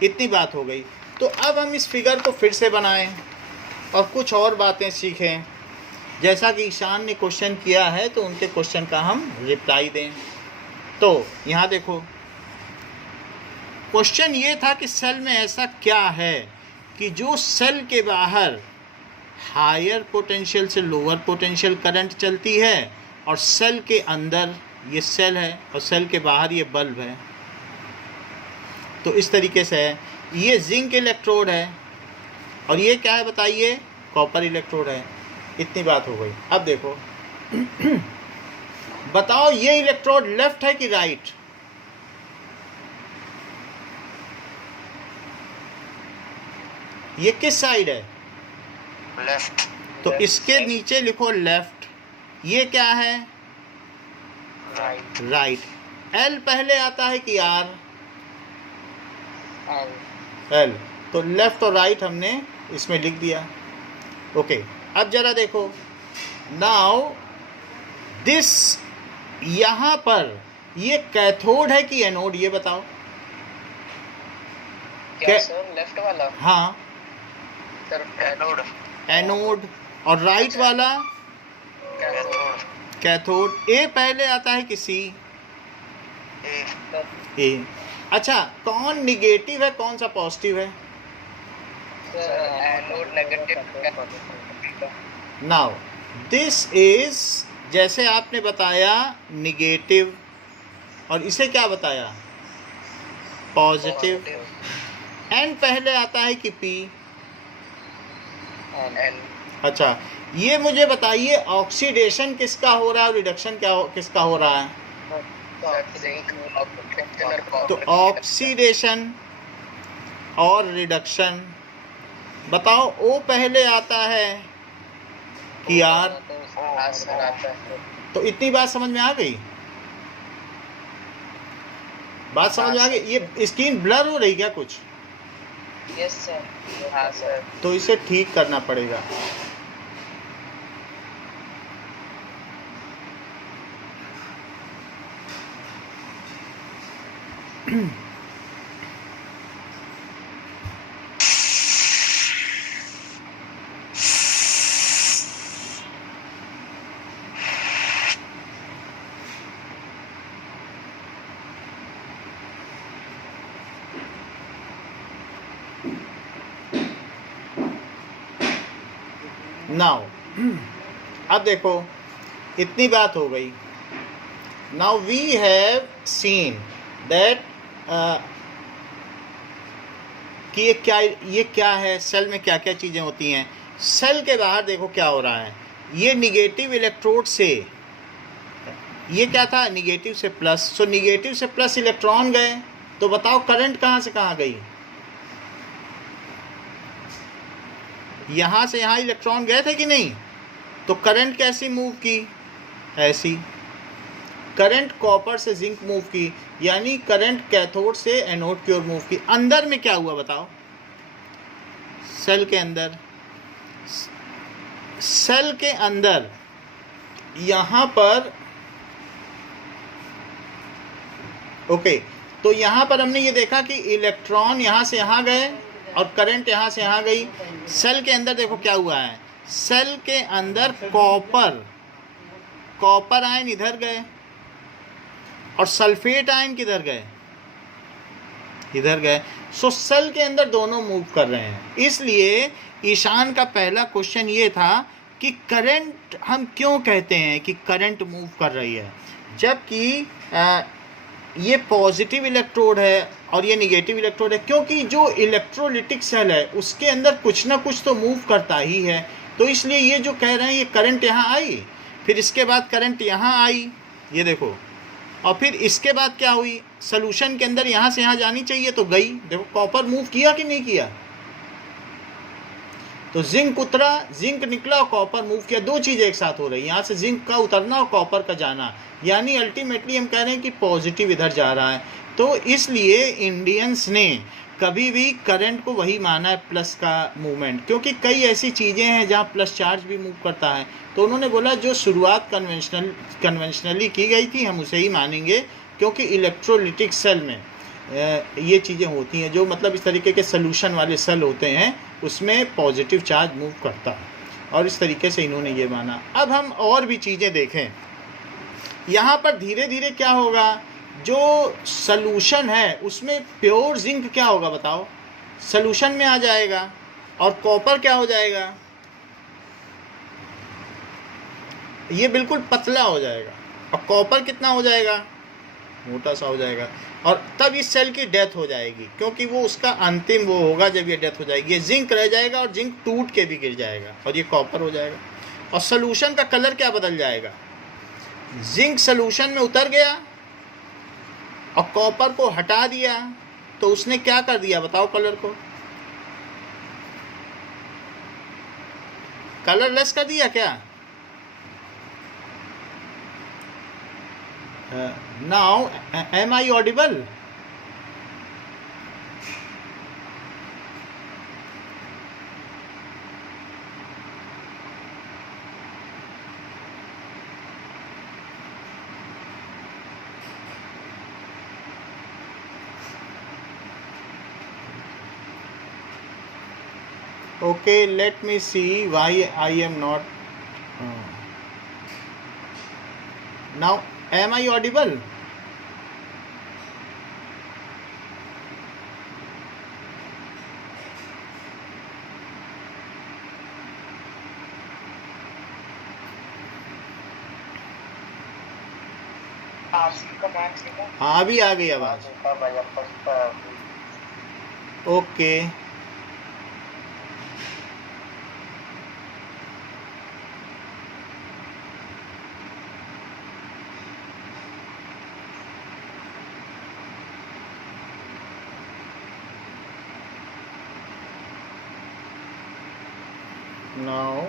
इतनी बात हो गई। तो अब हम इस फिगर को फिर से बनाएं और कुछ और बातें सीखें। जैसा कि ईशान ने क्वेश्चन किया है तो उनके क्वेश्चन का हम रिप्लाई दें। तो यहाँ देखो क्वेश्चन ये था कि सेल में ऐसा क्या है कि जो सेल के बाहर हायर पोटेंशियल से लोअर पोटेंशियल करंट चलती है और सेल के अंदर ये सेल है और सेल के बाहर ये बल्ब है। तो इस तरीके से है, ये जिंक इलेक्ट्रोड है और ये क्या है बताइए, कॉपर इलेक्ट्रोड है। इतनी बात हो गई। अब देखो बताओ ये इलेक्ट्रोड लेफ्ट है कि राइट? ये किस साइड है, लेफ्ट। तो इसके नीचे लिखो लेफ्ट। ये क्या है, राइट। राइट। एल पहले आता है कि आर? एल। तो लेफ्ट और राइट हमने इसमें लिख दिया। ओके अब जरा देखो, नाउ दिस, यहाँ पर ये कैथोड है कि एनोड, ये बताओ। क्या सर लेफ्ट वाला? हाँ सर एनोड। एनोड। और राइट वाला कैथोड। कैथोड। ए पहले आता है कि सी? ए। ए। अच्छा कौन निगेटिव है कौन सा पॉजिटिव है? Anode negative. Now this is, जैसे आपने बताया निगेटिव, और इसे क्या बताया, पॉजिटिव। एन पहले आता है कि पी? अच्छा ये मुझे बताइए ऑक्सीडेशन किसका हो रहा है और रिडक्शन किसका हो रहा है? तो ऑक्सीडेशन और रिडक्शन बताओ, ओ पहले आता है कि आर? तो इतनी बात समझ में आ गई? बात समझ में आ गई? ये स्क्रीन ब्लर हो रही क्या कुछ? Yes sir. हाँ सर। तो इसे ठीक करना पड़ेगा। नाउ अब देखो इतनी बात हो गई. Now we have seen that कि ये क्या है, सेल में क्या क्या चीज़ें होती हैं. सेल के बाहर देखो क्या हो रहा है. ये निगेटिव इलेक्ट्रोड से, ये क्या था, निगेटिव से प्लस. सो निगेटिव से प्लस इलेक्ट्रॉन गए, तो बताओ करंट कहाँ से कहाँ गई. यहाँ से यहाँ इलेक्ट्रॉन गए थे कि नहीं. तो करंट कैसी मूव की, ऐसी. करंट कॉपर से जिंक मूव की, यानी करंट कैथोड से एनोड की ओर मूव की. अंदर में क्या हुआ बताओ, सेल के अंदर. सेल के अंदर यहाँ पर ओके, तो यहाँ पर हमने ये देखा कि इलेक्ट्रॉन यहाँ से यहाँ गए और करंट यहाँ से यहाँ गई. सेल के अंदर देखो क्या हुआ है. सेल के अंदर कॉपर आयन इधर गए और सल्फेट आयन किधर गए, इधर गए. सो सेल के अंदर दोनों मूव कर रहे हैं. इसलिए ईशान का पहला क्वेश्चन ये था कि करंट हम क्यों कहते हैं कि करंट मूव कर रही है, जबकि ये पॉजिटिव इलेक्ट्रोड है और ये निगेटिव इलेक्ट्रोड है. क्योंकि जो इलेक्ट्रोलिटिक सेल है उसके अंदर कुछ ना कुछ तो मूव करता ही है. तो इसलिए ये जो कह रहे हैं ये करंट यहाँ आई, फिर इसके बाद करंट यहाँ आई, ये देखो, और फिर इसके बाद क्या हुई, सॉल्यूशन के अंदर यहाँ से यहाँ जानी चाहिए तो गई. देखो कॉपर मूव किया कि नहीं किया. तो जिंक उतरा, जिंक निकला और कॉपर मूव किया. दो चीज़ें एक साथ हो रही, यहाँ से जिंक का उतरना और कॉपर का जाना. यानी अल्टीमेटली हम कह रहे हैं कि पॉजिटिव इधर जा रहा है. तो इसलिए इंडियंस ने कभी भी करंट को वही माना है, प्लस का मूवमेंट. क्योंकि कई ऐसी चीज़ें हैं जहाँ प्लस चार्ज भी मूव करता है. तो उन्होंने बोला जो शुरुआत कन्वेंशनली की गई थी हम उसे ही मानेंगे. क्योंकि इलेक्ट्रोलिटिक सेल में ये चीज़ें होती हैं, जो मतलब इस तरीके के सॉल्यूशन वाले सेल होते हैं उसमें पॉजिटिव चार्ज मूव करता है. और इस तरीके से इन्होंने ये माना. अब हम और भी चीज़ें देखें. यहाँ पर धीरे धीरे क्या होगा, जो सॉल्यूशन है उसमें प्योर जिंक क्या होगा बताओ, सॉल्यूशन में आ जाएगा. और कॉपर क्या हो जाएगा, ये बिल्कुल पतला हो जाएगा. और कॉपर कितना हो जाएगा, मोटा सा हो जाएगा. और तब इस सेल की डेथ हो जाएगी, क्योंकि वो उसका अंतिम वो होगा जब ये डेथ हो जाएगी. ये जिंक रह जाएगा और जिंक टूट के भी गिर जाएगा और ये कॉपर हो जाएगा. और सॉल्यूशन का कलर क्या बदल जाएगा, जिंक सॉल्यूशन में उतर गया और कॉपर को हटा दिया, तो उसने क्या कर दिया बताओ, कलर को कलरलेस कर दिया क्या. Now am I audible? Okay, let me see why I am not. Now, am I audible? हाँ अभी आ गई आवाज. Okay. Now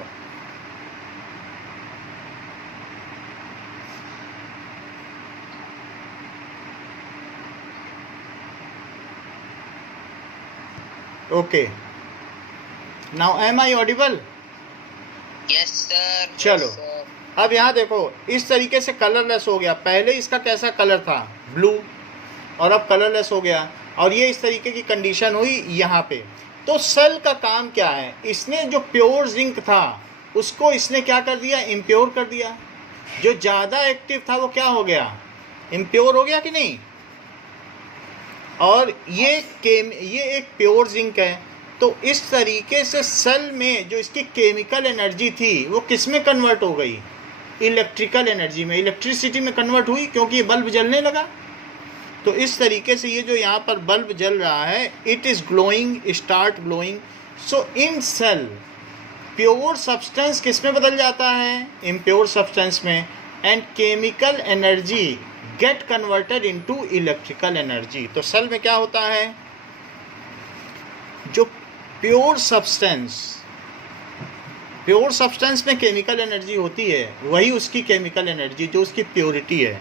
okay, now am I audible? Yes sir. चलो. Yes, sir. अब यहाँ देखो इस तरीके से कलरलेस हो गया. पहले इसका कैसा कलर था, ब्लू, और अब कलरलेस हो गया. और ये इस तरीके की कंडीशन हुई यहाँ पे. तो सेल का काम क्या है, इसने जो प्योर जिंक था उसको इसने क्या कर दिया, इम्प्योर कर दिया. जो ज़्यादा एक्टिव था वो क्या हो गया, इम्प्योर हो गया कि नहीं. और ये एक प्योर जिंक है. तो इस तरीके से सेल में जो इसकी केमिकल एनर्जी थी वो किस में कन्वर्ट हो गई? इलेक्ट्रिकल एनर्जी में, इलेक्ट्रिसिटी में कन्वर्ट हुई, क्योंकि ये बल्ब जलने लगा। तो इस तरीके से ये जो यहाँ पर बल्ब जल रहा है, it is glowing, start glowing. So in cell pure substance किस में बदल जाता है? इम्प्योर सब्सटेंस में। And chemical energy get converted into electrical energy. तो सेल में क्या होता है? जो प्योर सब्सटेंस में केमिकल एनर्जी होती है, वही उसकी केमिकल एनर्जी जो उसकी प्योरिटी है,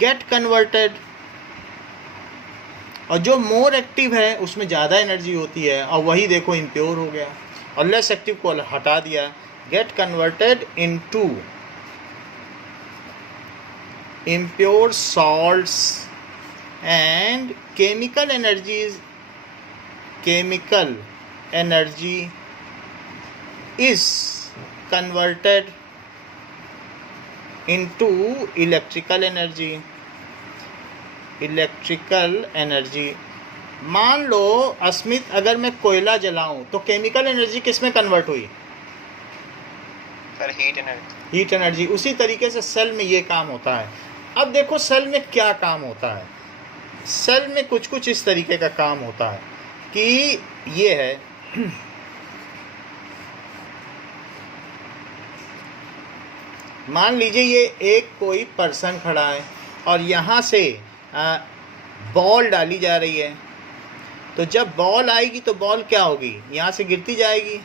गेट कन्वर्टेड। और जो मोर एक्टिव है उसमें ज़्यादा एनर्जी होती है, और वही देखो इम्प्योर हो गया, और लेस एक्टिव को हटा दिया, gate converted into impure salts and chemical energy is converted into electrical energy। मान लो अस्मित, अगर मैं कोयला जलाऊं तो केमिकल एनर्जी किस में कन्वर्ट हुई? Sir heat energy. उसी तरीके से सेल में ये काम होता है। अब देखो सेल में क्या काम होता है। सेल में कुछ कुछ इस तरीके का काम होता है कि ये है मान लीजिए ये एक कोई पर्सन खड़ा है और यहाँ से बॉल डाली जा रही है। तो जब बॉल आएगी तो बॉल क्या होगी? यहाँ से गिरती जाएगी,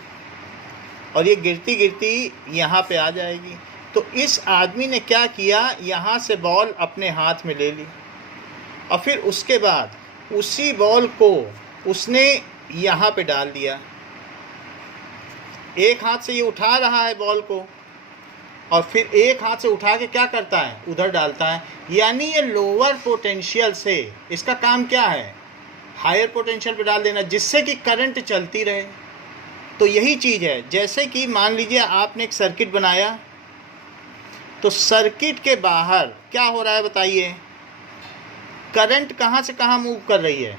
और ये गिरती गिरती यहाँ पे आ जाएगी। तो इस आदमी ने क्या किया? यहाँ से बॉल अपने हाथ में ले ली, और फिर उसके बाद उसी बॉल को उसने यहाँ पे डाल दिया। एक हाथ से ये उठा रहा है बॉल को, और फिर एक हाथ से उठा के क्या करता है? उधर डालता है। यानी ये लोअर पोटेंशियल से, इसका काम क्या है? हायर पोटेंशियल पे डाल देना, जिससे कि करंट चलती रहे। तो यही चीज़ है। जैसे कि मान लीजिए आपने एक सर्किट बनाया, तो सर्किट के बाहर क्या हो रहा है बताइए? करंट कहाँ से कहाँ मूव कर रही है?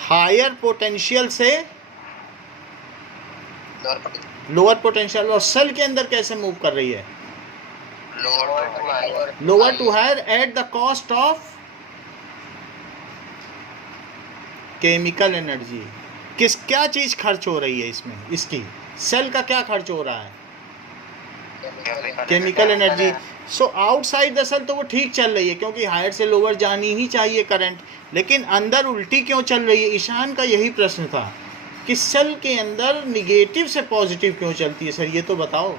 हायर पोटेंशियल से लोअर पोटेंशियल। और सेल के अंदर कैसे मूव कर रही है? Lower to higher at the cost of chemical energy. क्या चीज़ खर्च हो रही है इसमें? इसकी सेल का क्या खर्च हो रहा है? Chemical energy. So outside the cell तो वो ठीक चल रही है, क्योंकि हायर से लोअर जानी ही चाहिए करंट, लेकिन अंदर उल्टी क्यों चल रही है? ईशान का यही प्रश्न था कि सेल के अंदर निगेटिव से पॉजिटिव क्यों चलती है सर, ये तो बताओ।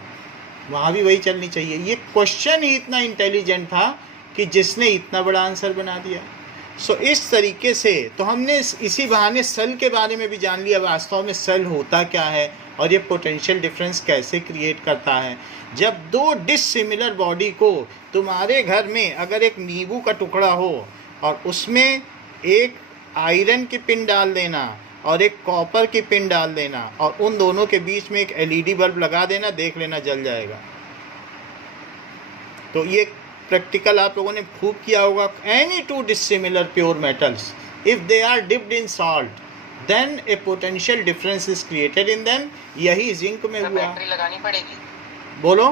वहाँ भी वही चलनी चाहिए। ये क्वेश्चन ही इतना इंटेलिजेंट था कि जिसने इतना बड़ा आंसर बना दिया। सो इस तरीके से तो हमने इसी बहाने सेल के बारे में भी जान लिया, वास्तव में सेल होता क्या है और ये पोटेंशियल डिफरेंस कैसे क्रिएट करता है। जब दो डिसिमिलर बॉडी को, तुम्हारे घर में अगर एक नींबू का टुकड़ा हो और उसमें एक आयरन की पिन डाल देना और एक कॉपर की पिन डाल देना, और उन दोनों के बीच में एक एलईडी बल्ब लगा देना, देख लेना जल जाएगा। तो ये प्रैक्टिकल आप लोगों ने खूब किया होगा। Any two dissimilar pure metals, if they are dipped in salt, then a potential difference is created in them. यही जिंक में हुआ। बैटरी लगानी पड़ेगी। बोलो,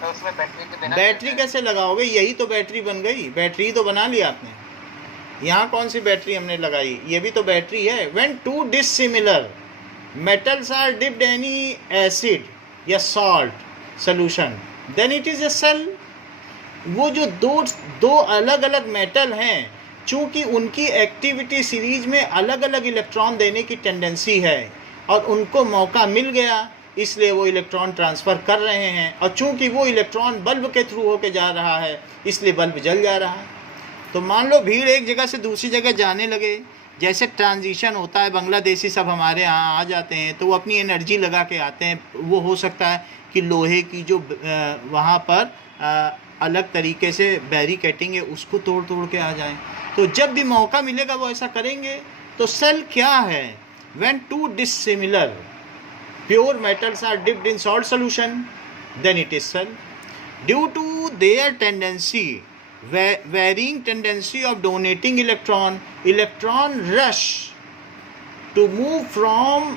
तो उसमें बैटरी के बिना बैटरी कैसे लगाओगे? यही तो बैटरी बन गई। बैटरी तो बना लिया आपने। यहाँ कौन सी बैटरी हमने लगाई? ये भी तो बैटरी है। When two dissimilar metals are dipped any acid या salt solution, then it is a cell. वो जो दो अलग अलग मेटल हैं, चूंकि उनकी एक्टिविटी सीरीज में अलग अलग इलेक्ट्रॉन देने की टेंडेंसी है और उनको मौका मिल गया, इसलिए वो इलेक्ट्रॉन ट्रांसफ़र कर रहे हैं। और चूंकि वो इलेक्ट्रॉन बल्ब के थ्रू होके जा रहा है, इसलिए बल्ब जल जा रहा है। तो मान लो भीड़ एक जगह से दूसरी जगह जाने लगे, जैसे ट्रांजिशन होता है, बांग्लादेशी सब हमारे यहाँ आ जाते हैं तो वो अपनी एनर्जी लगा के आते हैं। वो हो सकता है कि लोहे की जो वहाँ पर अलग तरीके से बैरिकेटिंग है, उसको तोड़ तोड़ के आ जाएं। तो जब भी मौका मिलेगा वो ऐसा करेंगे। तो सेल क्या है? When two dissimilar pure metals are dipped in salt solution, then it is cell. Due to their tendency, varying tendency of donating electron rush to move from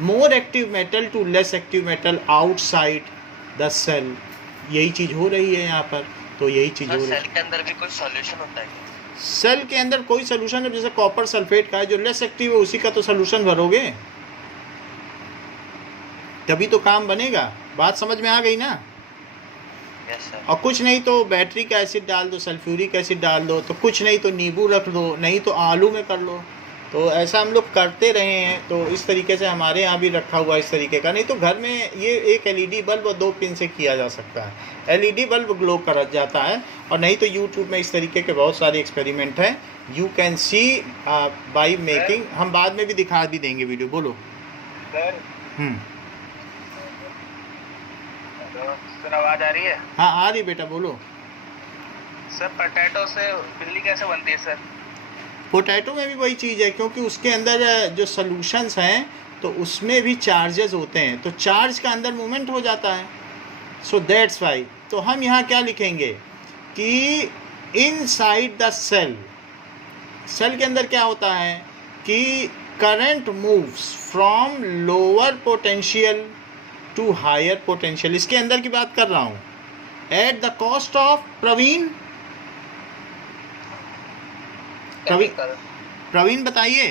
more active metal to less active metal outside the cell. यही चीज़ हो रही है यहाँ पर, तो यही चीज़ हो रही है। सेल के अंदर भी कोई सॉल्यूशन होता है क्या? सेल के अंदर कोई सोल्यूशन है, जैसे कॉपर सल्फेट का है, जो लेस एक्टिव है उसी का तो सोल्यूशन भरोगे, तभी तो काम बनेगा। बात समझ में आ गई ना? Yes sir. और कुछ नहीं तो बैटरी का एसिड डाल दो, सल्फ्यूरिक एसिड डाल दो, तो कुछ नहीं तो नींबू रख दो, नहीं तो आलू में कर लो। तो ऐसा हम लोग करते रहे हैं, तो इस तरीके से हमारे यहाँ भी रखा हुआ इस तरीके का। नहीं तो घर में ये एक एलईडी बल्ब और 2 पिन से किया जा सकता है। एलईडी बल्ब ग्लो कर जाता है, और नहीं तो यूट्यूब में इस तरीके के बहुत सारे एक्सपेरिमेंट हैं, you can see by making. हम बाद में भी दिखा भी देंगे वीडियो। बोलो सर। सर आवाज आ रही है? हाँ आ रही बेटा, बोलो। सर पोटैटो से बिजली कैसे बनती है सर? पोटैटो में भी वही चीज़ है, क्योंकि उसके अंदर जो सॉल्यूशंस हैं तो उसमें भी चार्जेस होते हैं, तो चार्ज का अंदर मूवमेंट हो जाता है। So that's why. तो हम यहाँ क्या लिखेंगे कि इनसाइड द सेल, सेल के अंदर क्या होता है कि current moves from lower potential to higher potential. इसके अंदर की बात कर रहा हूँ, at the cost of Praveen. Praveen बताइए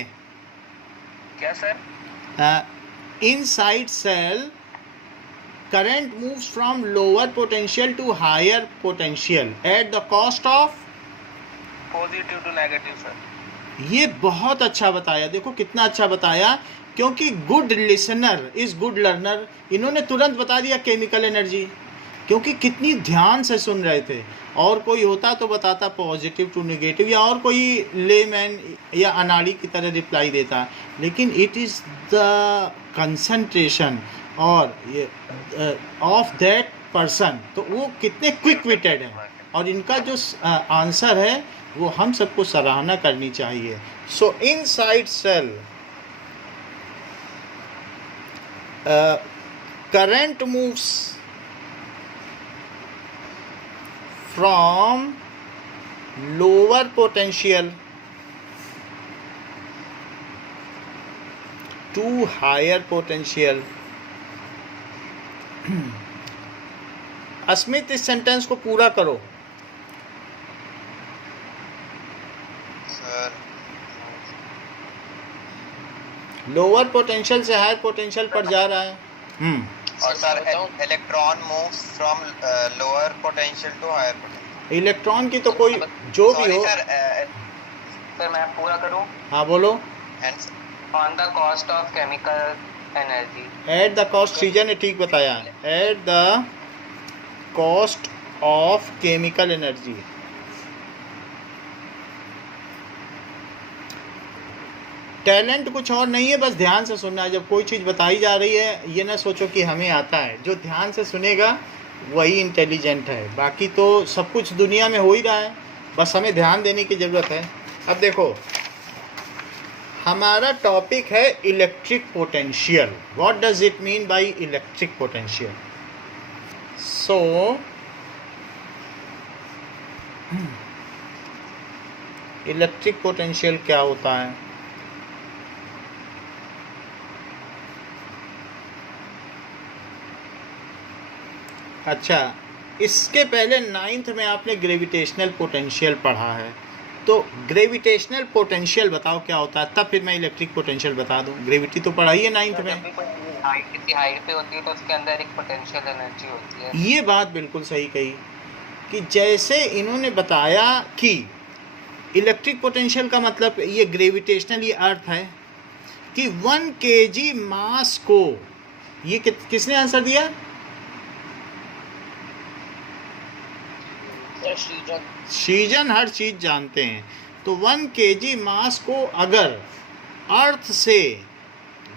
क्या sir? Inside cell current moves from lower potential to higher potential at the cost of positive to negative sir. ये बहुत अच्छा बताया, देखो कितना अच्छा बताया, क्योंकि good listener is good learner. इन्होंने तुरंत बता दिया केमिकल एनर्जी, क्योंकि कितनी ध्यान से सुन रहे थे। और कोई होता तो बताता पॉजिटिव टू नेगेटिव, या और कोई लेमैन या अनाड़ी की तरह रिप्लाई देता, लेकिन इट इज़ द कंसंट्रेशन और ये ऑफ दैट पर्सन। तो वो कितने क्विक विटेड हैं, और इनका जो आंसर है वो हम सबको सराहना करनी चाहिए। So inside cell current moves from lower potential to higher potential। Asmit इस सेंटेंस को पूरा करो। सर लोअर पोटेंशियल से हायर पोटेंशियल पर जा रहा है। और sir electron moves from lower potential to higher potential. Electron की तो कोई जो भी हो। सर मैं पूरा करूं? हाँ बोलो। On the cost of chemical energy. Eight the cost, season ने ठीक बताया, eight the cost of chemical energy. Talent कुछ और नहीं है, बस ध्यान से सुनना है। जब कोई चीज़ बताई जा रही है, ये ना सोचो कि हमें आता है। जो ध्यान से सुनेगा वही इंटेलिजेंट है, बाकी तो सब कुछ दुनिया में हो ही रहा है, बस हमें ध्यान देने की ज़रूरत है। अब देखो, हमारा टॉपिक है electric potential. What does it mean by electric potential? So electric potential क्या होता है? अच्छा, इसके पहले 9th में आपने ग्रेविटेशनल पोटेंशियल पढ़ा है, तो ग्रेविटेशनल पोटेंशियल बताओ क्या होता है, तब फिर मैं इलेक्ट्रिक पोटेंशियल बता दूं। ग्रेविटी तो पढ़ाई है 9th में। किसी हाइट पे होती है तो उसके अंदर एक पोटेंशियल एनर्जी होती है। ये बात बिल्कुल सही कही कि जैसे इन्होंने बताया कि इलेक्ट्रिक पोटेंशियल का मतलब ये ग्रेविटेशनल, ये अर्थ है कि 1 kg मास को, ये किसने आंसर दिया? सीजन हर चीज़ जानते हैं। तो 1 kg मास को अगर अर्थ से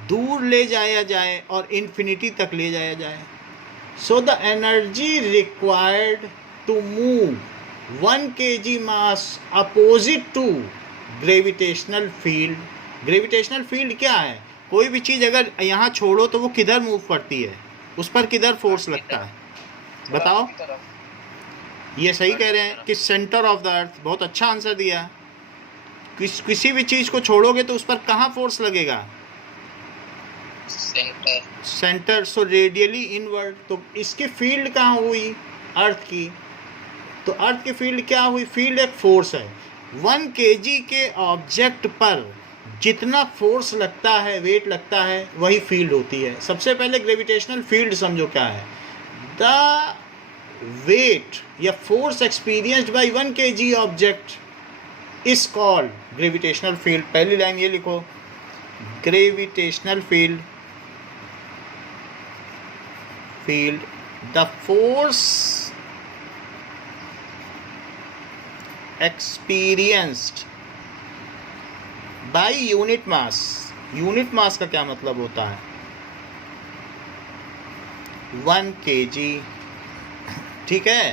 दूर ले जाया जाए और इन्फिनिटी तक ले जाया जाए, so the energy required to move 1 kg mass opposite to gravitational field. Gravitational field क्या है? कोई भी चीज़ अगर यहाँ छोड़ो तो वो किधर मूव करती है, उस पर किधर फोर्स लगता है, बताओ। ये सही कह रहे हैं कि सेंटर ऑफ द अर्थ। बहुत अच्छा आंसर दिया। किसी भी चीज़ को छोड़ोगे तो उस पर कहाँ फोर्स लगेगा? सेंटर। सो रेडियली इनवर्ड। तो इसकी फील्ड कहाँ हुई? अर्थ की। तो अर्थ की फील्ड क्या हुई? फील्ड एक फोर्स है। 1 kg के ऑब्जेक्ट पर जितना फोर्स लगता है, वेट लगता है, वही फील्ड होती है। सबसे पहले ग्रेविटेशनल फील्ड समझो क्या है। द वेट या force experienced bye 1 kg object is called gravitational field. पहली लाइन ये लिखो, gravitational field, the force experienced by unit mass। Unit mass का क्या मतलब होता है? 1 kg, ठीक है।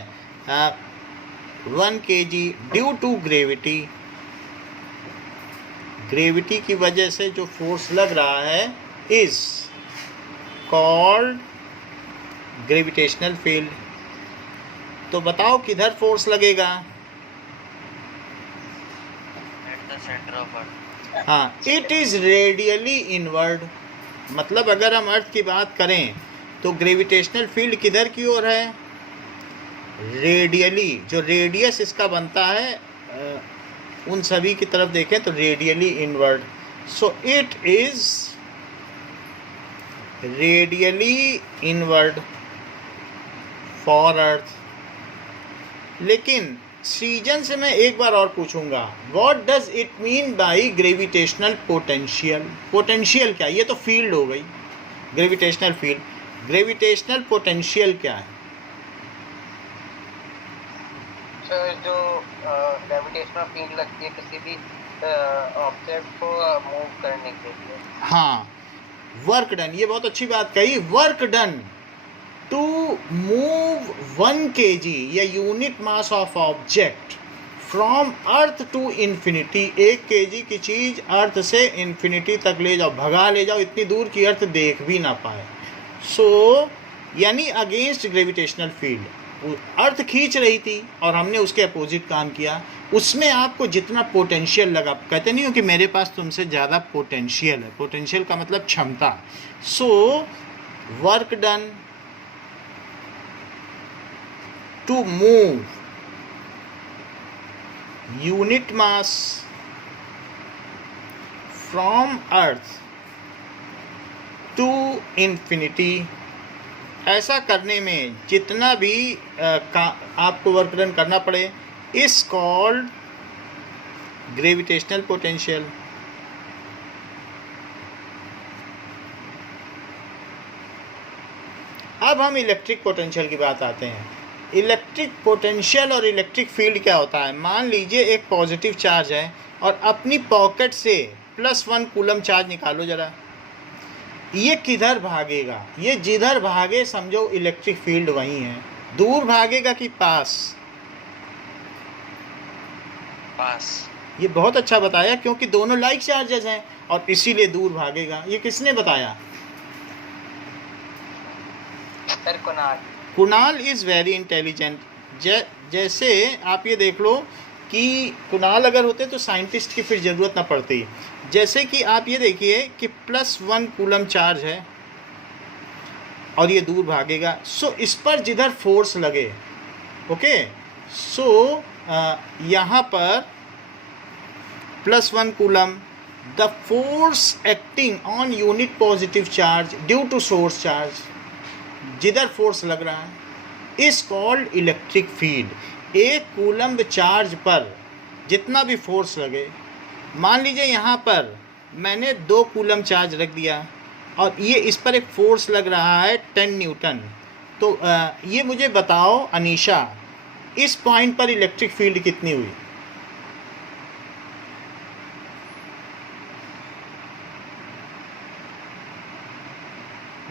1 kg due to gravity, gravity की वजह से जो फोर्स लग रहा है इज कॉल्ड ग्रेविटेशनल फील्ड। तो बताओ किधर फोर्स लगेगा? Centre of earth. हाँ, इट इज रेडियली इनवर्ड। मतलब अगर हम अर्थ की बात करें तो ग्रेविटेशनल फील्ड किधर की ओर है? रेडियली। जो रेडियस इसका बनता है उन सभी की तरफ देखें तो radially inward. So it is radially inward for earth. लेकिन सीजन से मैं एक बार और पूछूंगा, what does it mean by gravitational potential? Potential क्या? ये तो फील्ड हो गई, ग्रेविटेशनल फील्ड। ग्रेविटेशनल पोटेंशियल क्या है? सर जो ग्रेविटेशनल फील्ड लगती है किसी भी ऑब्जेक्ट को मूव करने के लिए। हाँ, वर्क डन। ये बहुत अच्छी बात कही, work done to move 1 kg या unit mass of object from earth to infinity. 1 kg की चीज़ अर्थ से इन्फिनिटी तक ले जाओ, भगा ले जाओ, इतनी दूर की अर्थ देख भी ना पाए। सो यानी अगेंस्ट ग्रेविटेशनल फील्ड अर्थ खींच रही थी और हमने उसके अपोजिट काम किया। उसमें आपको जितना पोटेंशियल लगा, कहते नहीं हो कि मेरे पास तुमसे ज़्यादा पोटेंशियल है। पोटेंशियल का मतलब क्षमता। So work done to move unit mass from earth to infinity। ऐसा करने में जितना भी आपको वर्क डन करना पड़े इज कॉल्ड ग्रेविटेशनल पोटेंशियल। अब हम इलेक्ट्रिक पोटेंशियल की बात आते हैं। इलेक्ट्रिक पोटेंशियल और इलेक्ट्रिक फील्ड क्या होता है? मान लीजिए एक पॉजिटिव चार्ज है और अपनी पॉकेट से +1 कूलम चार्ज निकालो जरा। ये किधर भागेगा? ये जिधर भागे समझो इलेक्ट्रिक फील्ड वहीं है। दूर भागेगा कि पास? पास। ये बहुत अच्छा बताया, क्योंकि दोनों लाइक चार्जेस हैं और इसीलिए दूर भागेगा। ये किसने बताया? Sir Kunal is very intelligent. जैसे आप ये देख लो कि कुणाल अगर होते तो साइंटिस्ट की फिर ज़रूरत ना पड़ती। जैसे कि आप ये देखिए कि +1 कूलम चार्ज है और ये दूर भागेगा। सो इस पर जिधर फोर्स लगे, ओके, सो यहाँ पर +1 coulomb, the force acting on unit positive charge due to source charge, जिधर फोर्स लग रहा है is called electric field. 1 coulomb charge पर जितना भी फोर्स लगे, मान लीजिए यहाँ पर मैंने 2 कूलम चार्ज रख दिया और ये इस पर एक फोर्स लग रहा है 10 न्यूटन। तो ये मुझे बताओ अनीशा, इस पॉइंट पर इलेक्ट्रिक फील्ड कितनी हुई?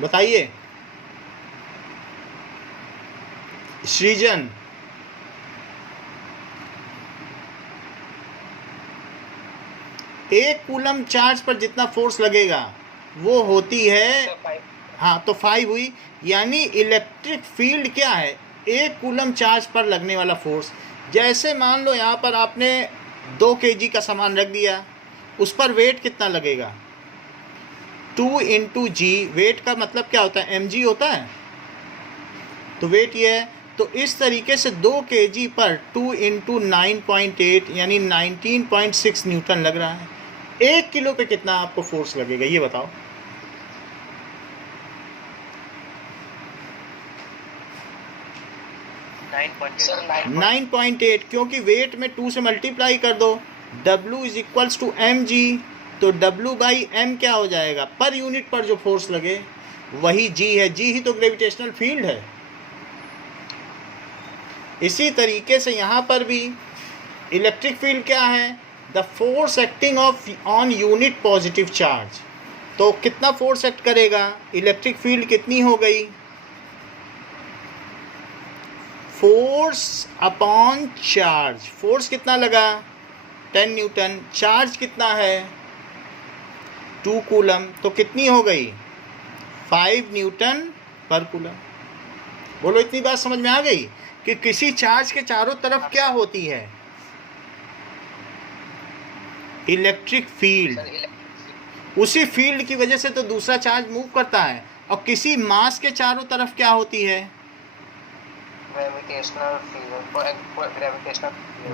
बताइए सृजन। एक कूलम चार्ज पर जितना फोर्स लगेगा वो होती है, हाँ, तो 5 हुई। यानी इलेक्ट्रिक फील्ड क्या है? 1 कूलम चार्ज पर लगने वाला फोर्स। जैसे मान लो यहाँ पर आपने 2 kg का सामान रख दिया, उस पर वेट कितना लगेगा? 2 इंटू जी, वेट का मतलब क्या होता है? mg होता है, तो वेट ये है। तो इस तरीके से 2 kg पर 2 इंटू 9.8 यानी 19.6 न्यूटन लग रहा है। 1 किलो पे कितना आपको फोर्स लगेगा ये बताओ? सर 9.8, क्योंकि वेट में 2 से मल्टीप्लाई कर दो। W is equals to M G, तो W बाई एम क्या हो जाएगा? पर यूनिट पर जो फोर्स लगे वही G है। G ही तो ग्रेविटेशनल फील्ड है। इसी तरीके से यहाँ पर भी इलेक्ट्रिक फील्ड क्या है? The force acting on unit positive charge. तो कितना फोर्स एक्ट करेगा? इलेक्ट्रिक फील्ड कितनी हो गई? Force upon charge. फोर्स कितना लगा? 10 न्यूटन। चार्ज कितना है? 2 कूलम। तो कितनी हो गई? 5 न्यूटन पर कूलम। बोलो इतनी बात समझ में आ गई कि किसी चार्ज के चारों तरफ क्या होती है? Electric field. उसी फील्ड की वजह से तो दूसरा चार्ज मूव करता है। और किसी मास के चारों तरफ क्या होती है?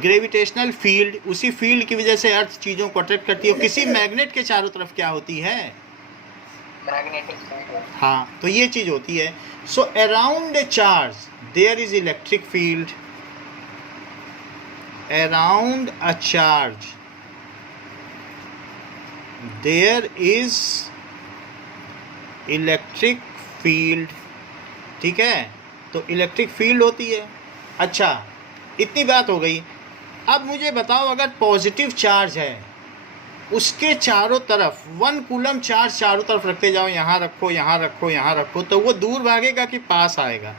Gravitational field. उसी फील्ड की वजह से अर्थ चीज़ों को अट्रैक्ट करती है। किसी मैग्नेट के चारों तरफ क्या होती है? Magnetic field. हाँ, तो ये चीज़ होती है। So around a charge there is electric field. Around a charge there is electric field. ठीक है, तो इलेक्ट्रिक फील्ड होती है। अच्छा, इतनी बात हो गई। अब मुझे बताओ, अगर पॉजिटिव चार्ज है उसके चारों तरफ 1 कूलम चार्ज चारों तरफ रखते जाओ, यहाँ रखो, यहाँ रखो, यहाँ रखो, तो वो दूर भागेगा कि पास आएगा?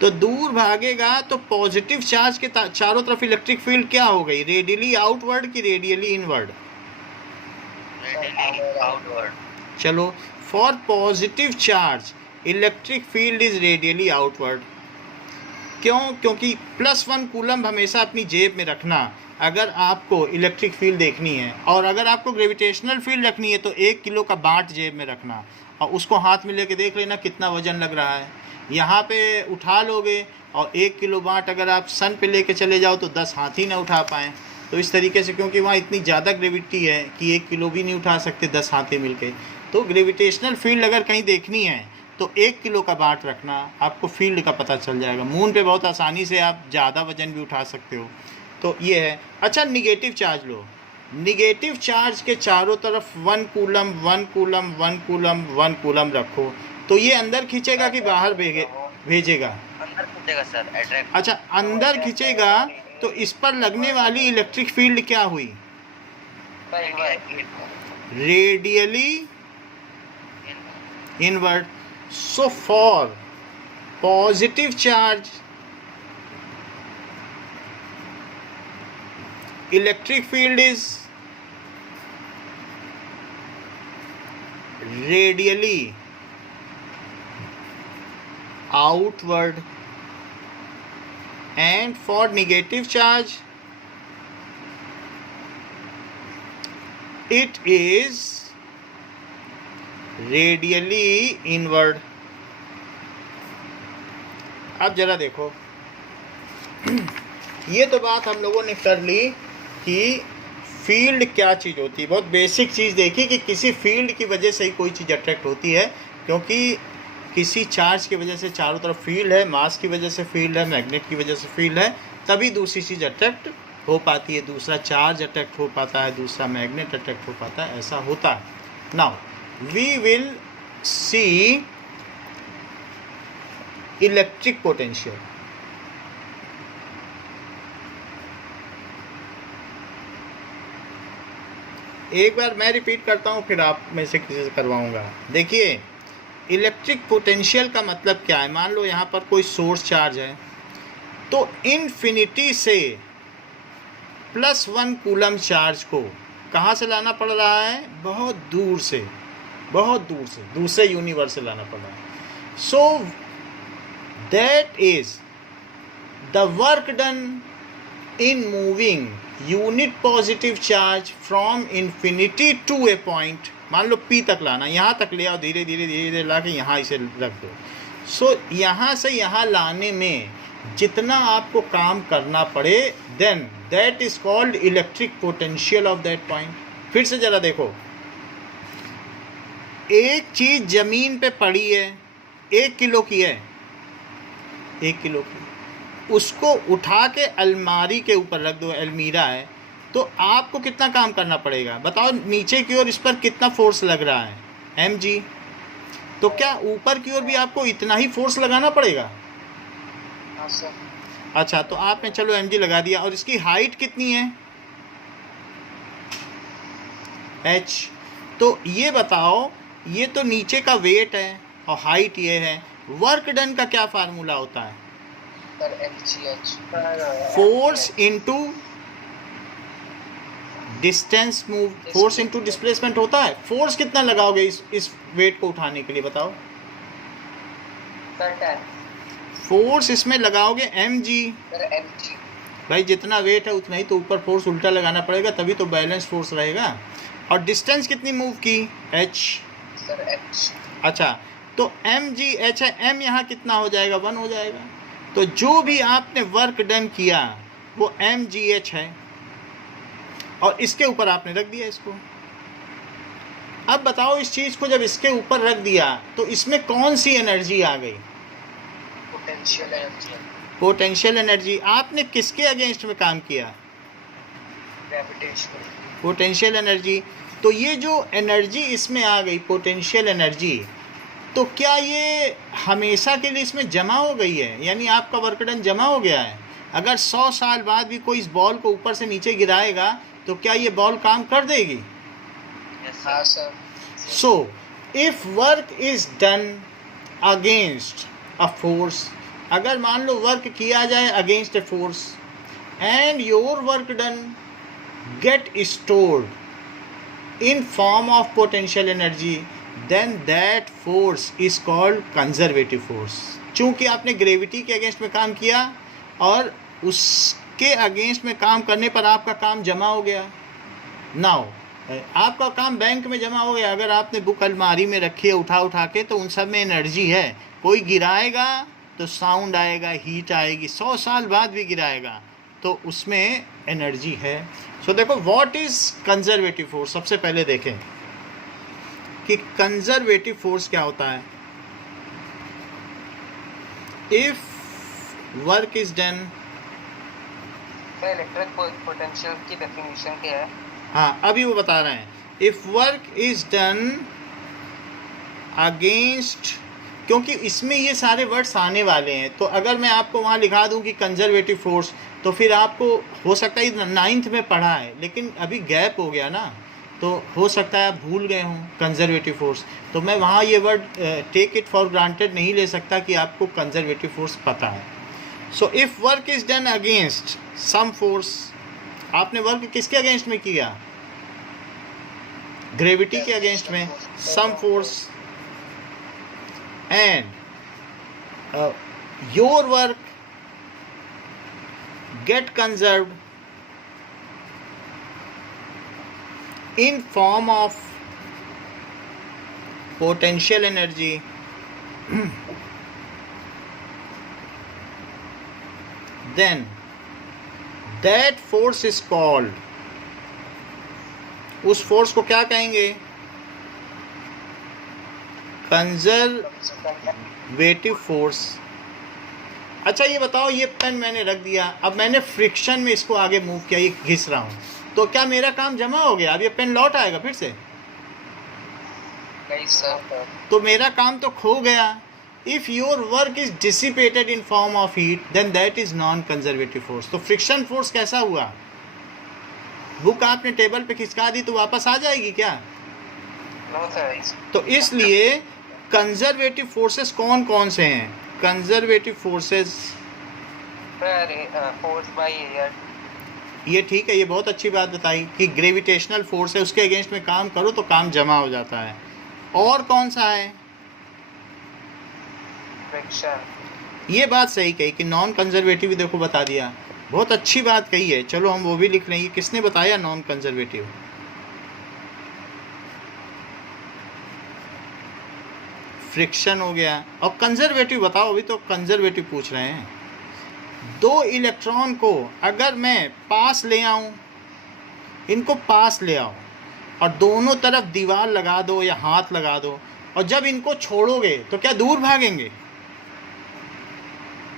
तो दूर भागेगा। तो पॉजिटिव चार्ज के चारों तरफ इलेक्ट्रिक फील्ड क्या हो गई? रेडियली आउटवर्ड कि रेडियली इनवर्ड? आउटवर्ड। चलो, for positive charge electric field is radially outward. क्यों? क्योंकि +1 कूलम हमेशा अपनी जेब में रखना अगर आपको इलेक्ट्रिक फील्ड देखनी है। और अगर आपको ग्रेविटेशनल फील्ड रखनी है तो 1 किलो का बाट जेब में रखना और उसको हाथ में लेके देख लेना कितना वजन लग रहा है। यहाँ पे उठा लोगे और 1 किलो बाट अगर आप सन पे लेके चले जाओ तो 10 हाथी ना उठा पाएँ। तो इस तरीके से, क्योंकि वहाँ इतनी ज़्यादा ग्रेविटी है कि 1 किलो भी नहीं उठा सकते 10 हाथी मिलके। तो ग्रेविटेशनल फील्ड अगर कहीं देखनी है तो 1 किलो का बाट रखना, आपको फील्ड का पता चल जाएगा। मून पे बहुत आसानी से आप ज़्यादा वजन भी उठा सकते हो। तो ये है। अच्छा, निगेटिव चार्ज लो। निगेटिव चार्ज के चारों तरफ 1 कूलम 1 कूलम 1 कूलम 1 कूलम रखो, तो ये अंदर खींचेगा कि बाहर भेजेगा? अंदर खींचेगा सर, अट्रैक्ट। अच्छा, अंदर खींचेगा। तो इस पर लगने वाली इलेक्ट्रिक फील्ड क्या हुई? Radially inward. So for positive charge, electric field is radially outward, and for negative charge it is radially inward. अब जरा देखो, ये तो बात हम लोगों ने कर ली कि फील्ड क्या चीज़ होती है। बहुत बेसिक चीज़ देखी कि किसी फील्ड की वजह से ही कोई चीज़ अट्रैक्ट होती है, क्योंकि किसी चार्ज की वजह से चारों तरफ फील्ड है, मास की वजह से फील्ड है, मैग्नेट की वजह से फील्ड है, तभी दूसरी चीज़ अट्रैक्ट हो पाती है। दूसरा चार्ज अट्रैक्ट हो पाता है, दूसरा मैग्नेट अट्रैक्ट हो पाता है, ऐसा होता है। Now we will see electric potential. एक बार मैं रिपीट करता हूँ, फिर आप में से किसी से करवाऊँगा। देखिए, इलेक्ट्रिक पोटेंशियल का मतलब क्या है? मान लो यहाँ पर कोई सोर्स चार्ज है, तो इन्फिनिटी से +1 कूलम चार्ज को कहाँ से लाना पड़ रहा है? बहुत दूर से, बहुत दूर से, दूसरे यूनिवर्स से लाना पड़ रहा है। So that is the work done in moving unit positive charge from infinity to a point, मान लो P तक लाना, यहाँ तक ले आओ, धीरे धीरे धीरे धीरे ला के यहाँ इसे रख दो। सो यहाँ से यहाँ लाने में जितना आपको काम करना पड़े, then that is called electric potential of that point. फिर से जरा देखो, एक चीज जमीन पे पड़ी है, 1 किलो की है, 1 किलो की, उसको उठा के अलमारी के ऊपर रख दो, अलमीरा है, तो आपको कितना काम करना पड़ेगा बताओ? नीचे की ओर इस पर कितना फोर्स लग रहा है? mg। तो क्या ऊपर की ओर भी आपको इतना ही फोर्स लगाना पड़ेगा? हाँ सर। अच्छा, तो आपने चलो mg लगा दिया, और इसकी हाइट कितनी है? h। तो ये बताओ, ये तो नीचे का वेट है और हाइट ये है, वर्क डन का क्या फार्मूला होता है? Sir mgh। Force into distance move, force into displacement होता है। फोर्स कितना लगाओगे इस वेट को उठाने के लिए बताओ? सर 10। फोर्स इसमें लगाओगे mg। Sir mg। भाई जितना वेट है उतना ही तो ऊपर फोर्स उल्टा लगाना पड़ेगा, तभी तो बैलेंस फोर्स रहेगा। और डिस्टेंस कितनी मूव की? h। Sir h। अच्छा, तो mgh है, m यहाँ कितना हो जाएगा? 1 हो जाएगा। तो जो भी आपने वर्क डन किया वो mgh है, और इसके ऊपर आपने रख दिया इसको। अब बताओ, इस चीज़ को जब इसके ऊपर रख दिया तो इसमें कौन सी एनर्जी आ गई? Potential energy. Potential energy. आपने किसके अगेंस्ट में काम किया? ग्रेविटेशनल। Potential energy. तो ये जो एनर्जी इसमें आ गई, पोटेंशियल एनर्जी, तो क्या ये हमेशा के लिए इसमें जमा हो गई है? यानी आपका वर्क डन जमा हो गया है? अगर 100 साल बाद भी कोई इस बॉल को ऊपर से नीचे गिराएगा तो क्या ये बॉल काम कर देगी? हाँ sir. So if work is done against a force, अगर मान लो वर्क किया जाए against a force and your work done get stored in form of potential energy, then that force is called conservative force. चूंकि आपने ग्रेविटी के अगेंस्ट में काम किया और उसके अगेंस्ट में काम करने पर आपका काम जमा हो गया। नाउ आपका काम बैंक में जमा हो गया, अगर आपने बुक अलमारी में रखी है उठा उठा के, तो उन सब में एनर्जी है। कोई गिराएगा तो साउंड आएगा, हीट आएगी, 100 साल बाद भी गिराएगा तो उसमें एनर्जी है। सो देखो, व्हाट इज कंजर्वेटिव फोर्स। सबसे पहले देखें कि कंजर्वेटिव फोर्स क्या होता है। If work is done, electric potential की डेफिनेशन क्या है? हाँ अभी वो बता रहे हैं। If work is done against, क्योंकि इसमें ये सारे वर्ड्स आने वाले हैं, तो अगर मैं आपको वहाँ लिखा दूँ कि कंजर्वेटिव फोर्स, तो फिर आपको हो सकता है 9th में पढ़ा है लेकिन अभी गैप हो गया ना, तो हो सकता है आप भूल गए हों कंजर्वेटिव फोर्स। तो मैं वहाँ ये word take it for granted नहीं ले सकता कि आपको कंजर्वेटिव फोर्स पता है। So if work is done against some force, आपने वर्क किसके अगेंस्ट में किया? ग्रेविटी के अगेंस्ट में, some force, and your work get conserved in form of potential energy then that force is called, उस फोर्स को क्या कहेंगे? Conservative force. अच्छा ये बताओ, ये पेन मैंने रख दिया, अब मैंने फ्रिक्शन में इसको आगे मूव किया, ये घिस रहा हूँ, तो क्या मेरा काम जमा हो गया? अब ये पेन लौट आएगा फिर से? नहीं सर। तो मेरा काम तो खो गया। If your work is dissipated in form of heat then that is non conservative force. तो फ्रिक्शन फोर्स कैसा हुआ? बुक आपने टेबल पे खिसका दी तो वापस आ जाएगी क्या? No sir. तो इसलिए कंजर्वेटिव फोर्सेस कौन कौन से हैं? Conservative forces, force by air. ये ठीक है, ये बहुत अच्छी बात बताई कि ग्रेविटेशनल फोर्स है, उसके अगेंस्ट में काम करो तो काम जमा हो जाता है। और कौन सा है? फ्रिक्शन। ये बात सही कही कि नॉन कंजर्वेटिव देखो बता दिया, बहुत अच्छी बात कही है। चलो हम वो भी लिख लेंगे, किसने बताया नॉन कंजर्वेटिव? फ्रिक्शन हो गया। और कंजर्वेटिव बताओ, अभी तो कंजर्वेटिव पूछ रहे हैं। दो इलेक्ट्रॉन को अगर मैं पास ले आऊं, इनको पास ले आओ और दोनों तरफ दीवार लगा दो या हाथ लगा दो, और जब इनको छोड़ोगे तो क्या दूर भागेंगे?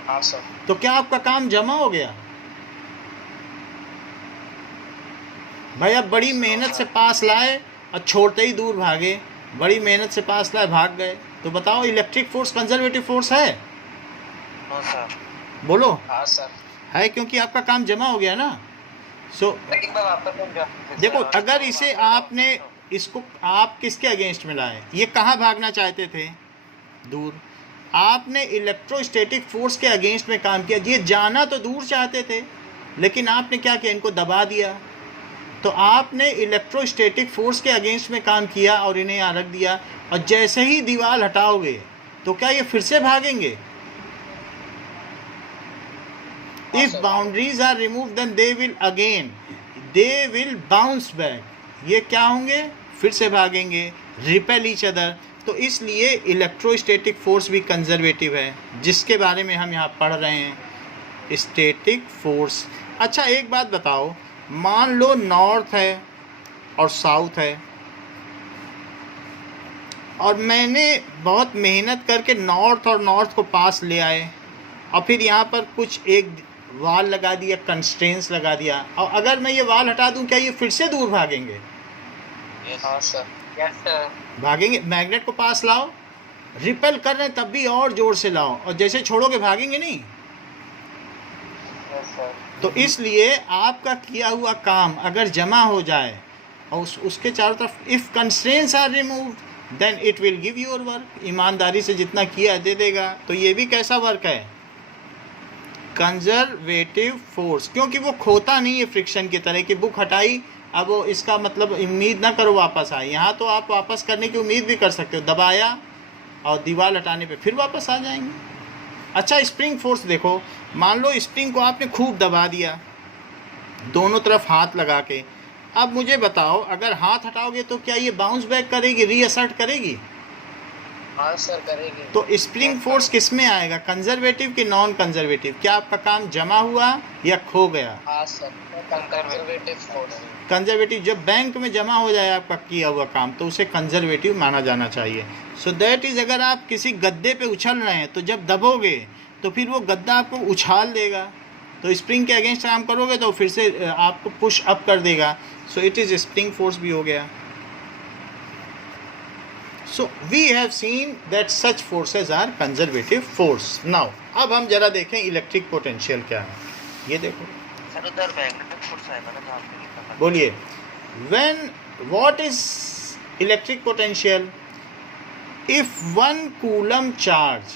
हाँ सर। तो क्या आपका काम जमा हो गया? भाई आप बड़ी मेहनत से पास लाए और छोड़ते ही दूर भागे, बड़ी मेहनत से पास लाए भाग गए, तो बताओ इलेक्ट्रिक फोर्स कंजर्वेटिव फोर्स है? No sir. बोलो। हाँ सर। है, क्योंकि आपका काम जमा हो गया ना। लेकिन मैं वापस देखो, अगर इसे आपने इसको आप किसके अगेंस्ट में लाए? ये कहाँ भागना चाहते थे? दूर। आपने इलेक्ट्रोस्टैटिक फोर्स के अगेंस्ट में काम किया। ये जाना तो दूर चाहते थे, लेकिन आपने क्या किया? इनको दबा दिया। तो आपने इलेक्ट्रोस्टैटिक फोर्स के अगेंस्ट में काम किया और इन्हें यहाँ रख दिया, और जैसे ही दीवार हटाओगे तो क्या ये फिर से भागेंगे? If boundaries are removed, then they will bounce back. ये क्या होंगे? फिर से भागेंगे, रिपेल ईच अदर। तो इसलिए इलेक्ट्रोस्टैटिक फोर्स भी कंजर्वेटिव है, जिसके बारे में हम यहाँ पढ़ रहे हैं, स्टैटिक फोर्स। अच्छा एक बात बताओ, मान लो नॉर्थ है और साउथ है, और मैंने बहुत मेहनत करके नॉर्थ को पास ले आए, और फिर यहाँ पर कुछ एक वाल लगा दिया, कंस्ट्रेंट्स लगा दिया, और अगर मैं ये वाल हटा दूं, क्या ये फिर से दूर भागेंगे? हाँ सर। Yes sir. भागेंगे। मैग्नेट को पास लाओ, रिपेल कर रहे हैं तब भी और जोर से लाओ, और जैसे छोड़ोगे भागेंगे नहीं। Yes sir. तो इसलिए आपका किया हुआ काम अगर जमा हो जाए और उसके चारों तरफ, if constraints are removed then it will give your work. ईमानदारी से जितना किया दे देगा। तो ये भी कैसा वर्क है? कंजर्वेटिव फोर्स, क्योंकि वो खोता नहीं है फ्रिक्शन की तरह कि बुक हटाई, अब वो इसका मतलब उम्मीद ना करो वापस आए। यहाँ तो आप वापस करने की उम्मीद भी कर सकते हो, दबाया और दीवार हटाने पे फिर वापस आ जाएंगे। अच्छा स्प्रिंग फोर्स देखो, मान लो स्प्रिंग को आपने खूब दबा दिया दोनों तरफ हाथ लगा के। अब मुझे बताओ, अगर हाथ हटाओगे तो क्या ये बाउंस बैक करेगी, रीअसर्ट करेगी? हाँ सर करेगी। तो स्प्रिंग फोर्स किस में आएगा, कंजर्वेटिव कि नॉन कंजर्वेटिव? क्या आपका काम जमा हुआ या खो गया? हाँ सर कंजर्वेटिव फोर्स। कंजर्वेटिव। जब बैंक में जमा हो जाए आपका किया हुआ काम, तो उसे कंजर्वेटिव माना जाना चाहिए। सो दैट इज़, अगर आप किसी गद्दे पे उछल रहे हैं तो जब दबोगे तो फिर वो गद्दा आपको उछाल देगा, तो स्प्रिंग के अगेंस्ट काम करोगे तो फिर से आपको पुश अप कर देगा। So it is spring force भी हो गया। So we have seen that such forces are conservative force. Now अब हम जरा देखें इलेक्ट्रिक पोटेंशियल क्या है। ये देखो सर उधर मैग्नेटिक फोर्स आएगा ना, जहाँ पे लिखा था। बोलिए, when what is electric potential? If 1 coulomb charge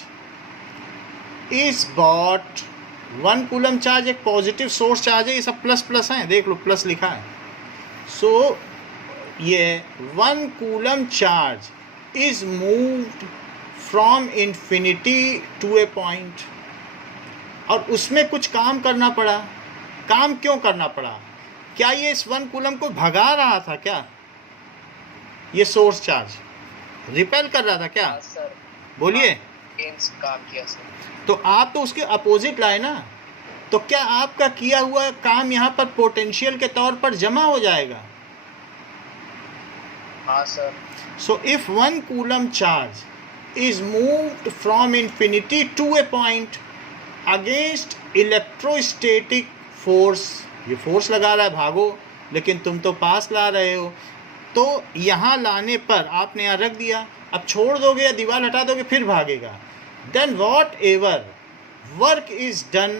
is brought, 1 coulomb charge एक पॉजिटिव सोर्स चार्ज है, ये सब प्लस प्लस हैं, देख लो प्लस लिखा है। सो ये 1 coulomb charge is moved from infinity to a point, और उसमें कुछ काम करना पड़ा। काम क्यों करना पड़ा? क्या ये इस 1 कूलम को भगा रहा था क्या? ये सोर्स चार्ज रिपेल कर रहा था क्या? हाँ सर। बोलिए। अगेंस्ट काम किया सर। तो आप तो उसके अपोजिट लाए ना, तो क्या आपका किया हुआ काम यहाँ पर पोटेंशियल के तौर पर जमा हो जाएगा? हाँ sir. So if 1 coulomb charge is moved from infinity to a point against electrostatic force, ये फोर्स लगा रहा है भागो, लेकिन तुम तो पास ला रहे हो, तो यहाँ लाने पर आपने यहाँ रख दिया, अब छोड़ दोगे या दीवार हटा दोगे फिर भागेगा। Then whatever work is done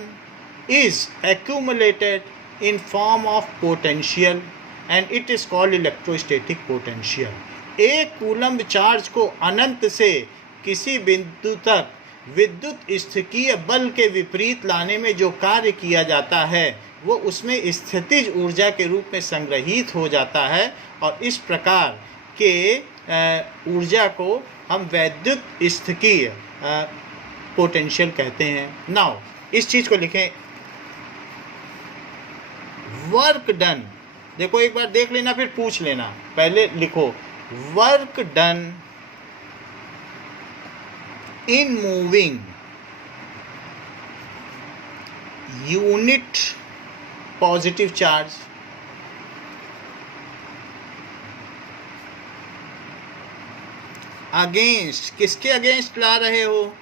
is accumulated in form of potential and it is called electrostatic potential. एक कूलम्ब चार्ज को अनंत से किसी बिंदु तक विद्युत स्थितीय बल के विपरीत लाने में जो कार्य किया जाता है वो उसमें स्थितिज ऊर्जा के रूप में संग्रहित हो जाता है, और इस प्रकार के ऊर्जा को हम वैद्युत स्थितीय पोटेंशियल कहते हैं। नाउ इस चीज़ को लिखें, वर्क डन। देखो एक बार देख लेना फिर पूछ लेना, पहले लिखो work done in moving unit positive charge against, किसके अगेंस्ट ला रहे हो?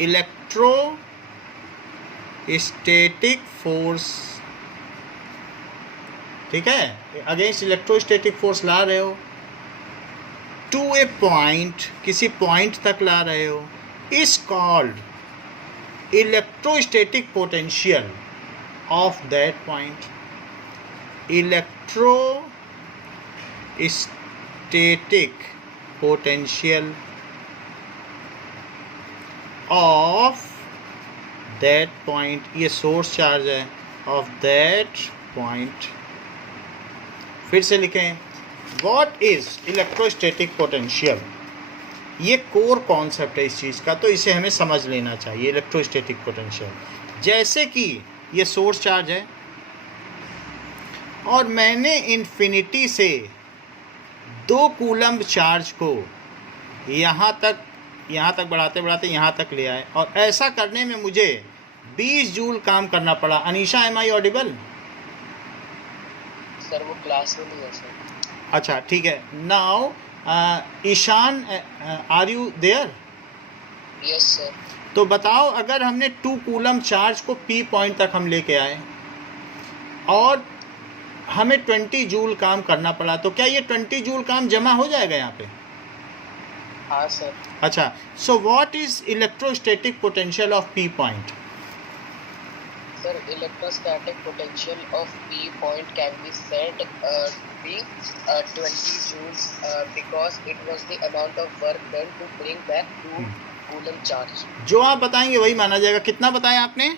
इलेक्ट्रोस्टैटिक फोर्स, ठीक है, अगेंस्ट इलेक्ट्रोस्टैटिक फोर्स ला रहे हो। टू ए पॉइंट, किसी पॉइंट तक ला रहे हो, is called electrostatic potential of that point. Electrostatic potential of that point, ये सोर्स चार्ज है, ऑफ दैट पॉइंट। फिर से लिखें, व्हाट इज इलेक्ट्रोस्टैटिक पोटेंशियल। ये कोर कॉन्सेप्ट है इस चीज़ का, तो इसे हमें समझ लेना चाहिए। इलेक्ट्रोस्टैटिक पोटेंशियल, जैसे कि ये सोर्स चार्ज है और मैंने इन्फिनिटी से 2 कूलम्ब चार्ज को यहाँ तक बढ़ाते बढ़ाते यहाँ तक ले आए, और ऐसा करने में मुझे 20 जूल काम करना पड़ा। Anisha, am I audible? Sir वो क्लास में नहीं है सर। अच्छा ठीक है। Now Ishan, are you there? Yes sir. तो बताओ, अगर हमने 2 कूलम चार्ज को पी पॉइंट तक हम लेके आए और हमें 20 जूल काम करना पड़ा, तो क्या ये 20 जूल काम जमा हो जाएगा यहाँ पे? हाँ सर। अच्छा, so what is electrostatic potential of P point? Sir, electrostatic potential of P point can be said to be 20 joules because it was the amount of work done to bring back 2 coulomb charge. जो आप बताएंगे वही माना जाएगा। कितना बताया आपने?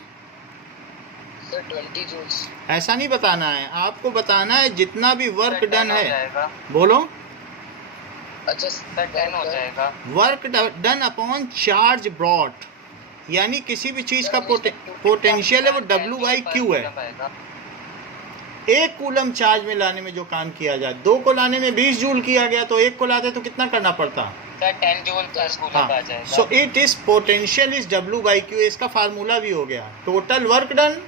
Sir, 20 joules. ऐसा नहीं बताना है, आपको बताना है जितना भी वर्क डन है। बोलो। अच्छा सर, 10 हो जाएगा। Work done upon charge brought, यानी किसी भी चीज़ का पोटेंशियल है वो W/Q है। 1 कूलम चार्ज में लाने में जो काम किया जाए, 2 को लाने में 20 जूल किया गया, तो 1 को लाते तो कितना करना पड़ता? 10 जूल प्लस कूलम आ जाएगा। So it is potential is W/Q, इसका फार्मूला भी हो गया, total work done.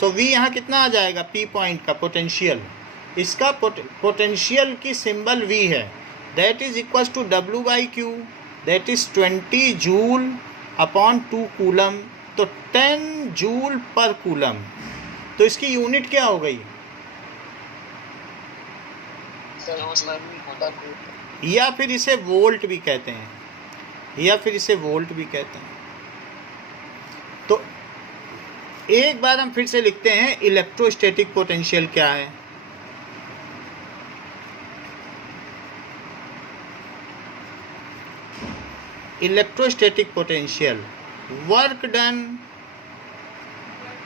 So V यहाँ कितना आ जाएगा? P पॉइंट का पोटेंशियल, इसका पोटेंशियल की सिंबल V है, that is equal to W/Q, that is 20 joule upon 2 coulomb, तो 10 जूल पर कूलम। तो इसकी यूनिट क्या हो गई? या फिर इसे वोल्ट भी कहते हैं, तो एक बार हम फिर से लिखते हैं इलेक्ट्रोस्टैटिक पोटेंशियल क्या है। Electrostatic potential, work done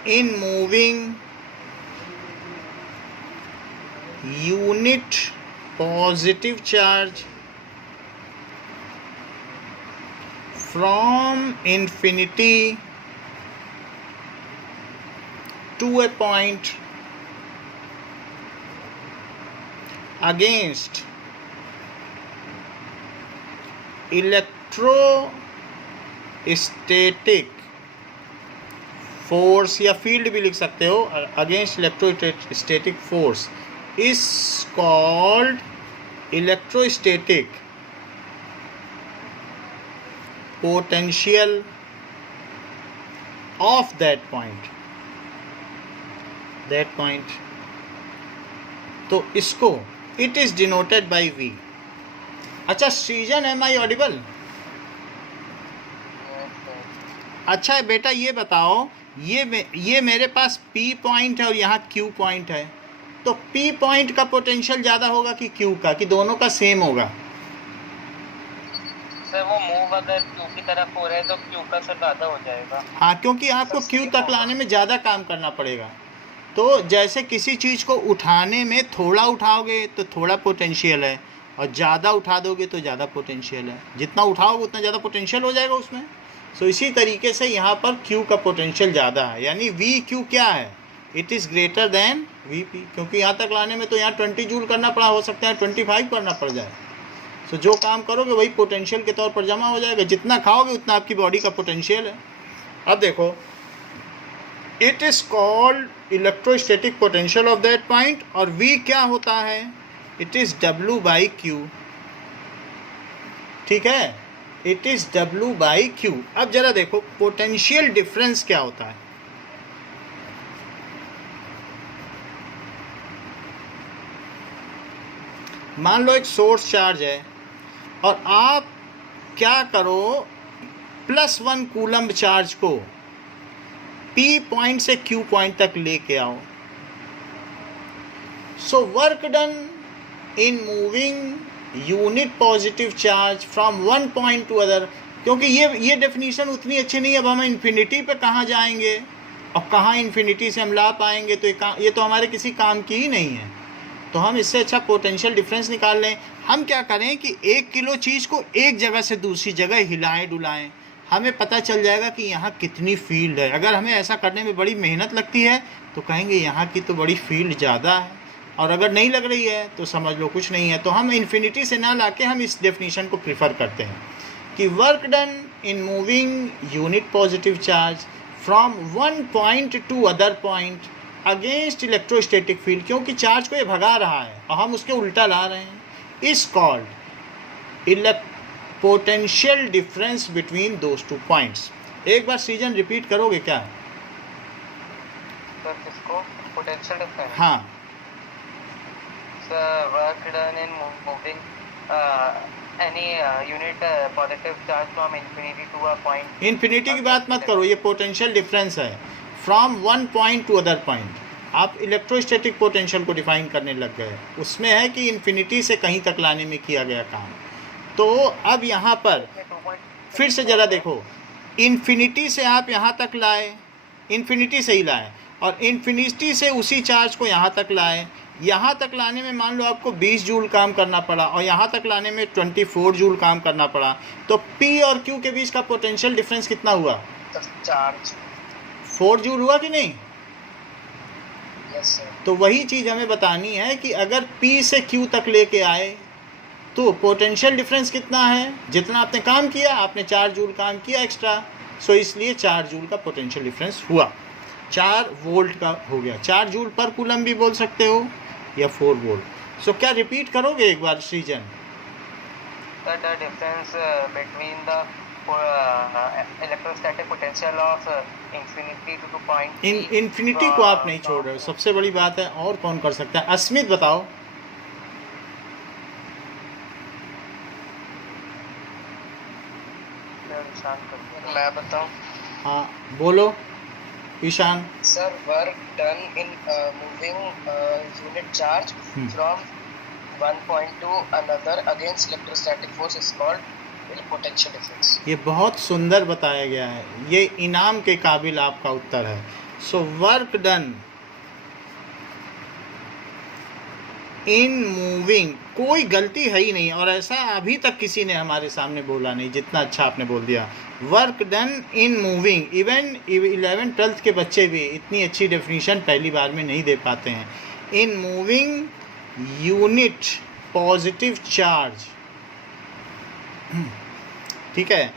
in moving unit positive charge from infinity to a point against electrostatic force, या फील्ड भी लिख सकते हो, against electrostatic force is called electrostatic potential of that point. तो इसको it is denoted by V। अच्छा सृजन, एम आई ऑडिबल? अच्छा बेटा ये बताओ, ये मेरे पास P पॉइंट है और यहाँ Q पॉइंट है, तो P पॉइंट का पोटेंशियल ज़्यादा होगा कि Q का, कि दोनों का सेम होगा? सर वो मूव अगर Q की तरफ हो रहा है तो Q का सर ज़्यादा हो जाएगा। हाँ, क्योंकि आपको Q तक लाने में ज़्यादा काम करना पड़ेगा। तो जैसे किसी चीज़ को उठाने में थोड़ा उठाओगे तो थोड़ा पोटेंशियल है, और ज़्यादा उठा दोगे तो ज़्यादा पोटेंशियल है। जितना उठाओगे उतना ज़्यादा पोटेंशियल हो जाएगा उसमें। सो इसी तरीके से यहाँ पर Q का पोटेंशियल ज़्यादा है, यानी VQ क्या है, it is greater than VP, क्योंकि यहाँ तक लाने में तो यहाँ 20 जूल करना पड़ा, हो सकता है 25 करना पड़ जाए। सो जो काम करोगे वही पोटेंशियल के तौर पर जमा हो जाएगा, जितना खाओगे उतना आपकी बॉडी का पोटेंशियल है। अब देखो, it is called electrostatic potential of that point, और V क्या होता है, इट इज़ W/Q। ठीक है, इट इज़ W/Q। अब जरा देखो पोटेंशियल डिफरेंस क्या होता है। मान लो एक सोर्स चार्ज है और आप क्या करो, +1 कूलम्ब चार्ज को P पॉइंट से Q पॉइंट तक लेके आओ। So work done in moving unit positive charge from one point to other, क्योंकि ये डेफिनेशन उतनी अच्छी नहीं है। अब हम इन्फिनिटी पे कहाँ जाएंगे और कहाँ इन्फिनिटी से हम ला पाएंगे, तो ये तो हमारे किसी काम की ही नहीं है। तो हम इससे अच्छा पोटेंशियल डिफरेंस निकाल लें। हम क्या करें कि 1 किलो चीज़ को एक जगह से दूसरी जगह हिलाएं डुलाएं, हमें पता चल जाएगा कि यहाँ कितनी फील्ड है। अगर हमें ऐसा करने में बड़ी मेहनत लगती है तो कहेंगे यहाँ की तो बड़ी फील्ड ज़्यादा है, और अगर नहीं लग रही है तो समझ लो कुछ नहीं है। तो हम इन्फिनिटी से ना लाके हम इस डेफिनेशन को प्रीफर करते हैं कि work done in moving unit positive charge from one point to other point against electrostatic field, क्योंकि चार्ज को ये भगा रहा है और हम उसके उल्टा ला रहे हैं, is called potential difference between those two points. एक बार सीजन रिपीट करोगे क्या? सर किसको? Potential difference? हाँ। Sir work done in moving any unit positive charge from infinity to a point। Infinity की बात मत करो, ये पोटेंशियल डिफरेंस है from one point to other point. आप इलेक्ट्रोस्टैटिक पोटेंशियल को डिफाइन करने लग गए, उसमें है कि इन्फिनिटी से कहीं तक लाने में किया गया काम। तो अब यहाँ पर फिर से ज़रा देखो, इन्फिनिटी से आप यहाँ तक लाए, इन्फिनिटी से ही लाए, और इन्फिनिटी से उसी चार्ज को यहाँ तक लाए। यहाँ तक लाने में मान लो आपको 20 जूल काम करना पड़ा और यहाँ तक लाने में 24 जूल काम करना पड़ा, तो P और Q के बीच का पोटेंशियल डिफरेंस कितना हुआ? चार्ज 4 जूल हुआ कि नहीं? Yes sir. तो वही चीज़ हमें बतानी है कि अगर P से Q तक लेके आए तो पोटेंशियल डिफरेंस कितना है। जितना आपने काम किया, आपने 4 जूल काम किया एक्स्ट्रा, सो इसलिए 4 जूल का पोटेंशियल डिफरेंस हुआ। 4 वोल्ट का हो गया। 4 जूल पर कूलम भी बोल सकते हो या 4 वोल्ट। सो क्या रिपीट करोगे एक बार सृजन? The difference between the electrostatic potential of infinity to the point। Infinity को आप नहीं छोड़ रहे हो, सबसे बड़ी बात है। और कौन कर सकता है? अस्मित बताओ। मैं बताऊं? हाँ बोलो Ishan. Sir work done in moving unit charge from one point to another against electrostatic force is called potential difference. ये बहुत सुंदर बताया गया है, ये इनाम के काबिल आपका उत्तर है। So work done in moving, कोई गलती है ही नहीं, और ऐसा अभी तक किसी ने हमारे सामने बोला नहीं जितना अच्छा आपने बोल दिया। Work done in moving, even 11th-12th के बच्चे भी इतनी अच्छी डेफिनेशन पहली बार में नहीं दे पाते हैं। इन मूविंग यूनिट पॉजिटिव चार्ज, ठीक है,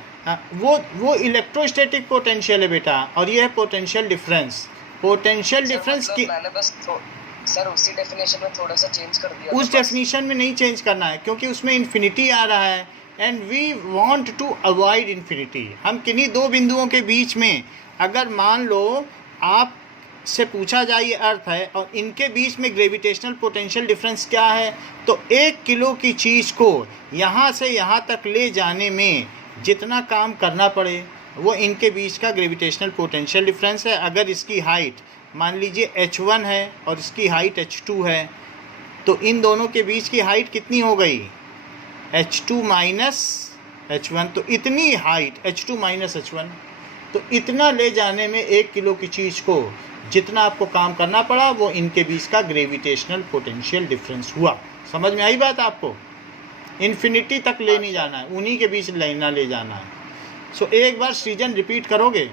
वो इलेक्ट्रोस्टैटिक पोटेंशियल है बेटा, और ये है पोटेंशियल डिफरेंस। पोटेंशियल डिफरेंस की मैंने बस सर उसी डेफिनेशन में थोड़ा सा चेंज कर दिया। उस डेफिनेशन में नहीं चेंज करना है, क्योंकि उसमें इन्फिनिटी आ रहा है and we want to avoid infinity. हम किन्हीं दो बिंदुओं के बीच में, अगर मान लो आप से पूछा जाए ये अर्थ है और इनके बीच में ग्रेविटेशनल पोटेंशियल डिफरेंस क्या है, तो 1 किलो की चीज़ को यहाँ से यहाँ तक ले जाने में जितना काम करना पड़े वो इनके बीच का ग्रेविटेशनल पोटेंशियल डिफरेंस है। अगर इसकी हाइट मान लीजिए h1 है और इसकी हाइट h2 है, तो इन दोनों के बीच की हाइट कितनी हो गई? h2 minus h1। तो इतनी हाइट h2 माइनस h1, तो इतना ले जाने में 1 किलो की चीज़ को जितना आपको काम करना पड़ा वो इनके बीच का ग्रेविटेशनल पोटेंशियल डिफरेंस हुआ। समझ में आई बात आपको? इन्फिनिटी तक ले नहीं जाना है, उन्हीं के बीच लेना ले जाना है। सो एक बार सृजन रिपीट करोगे?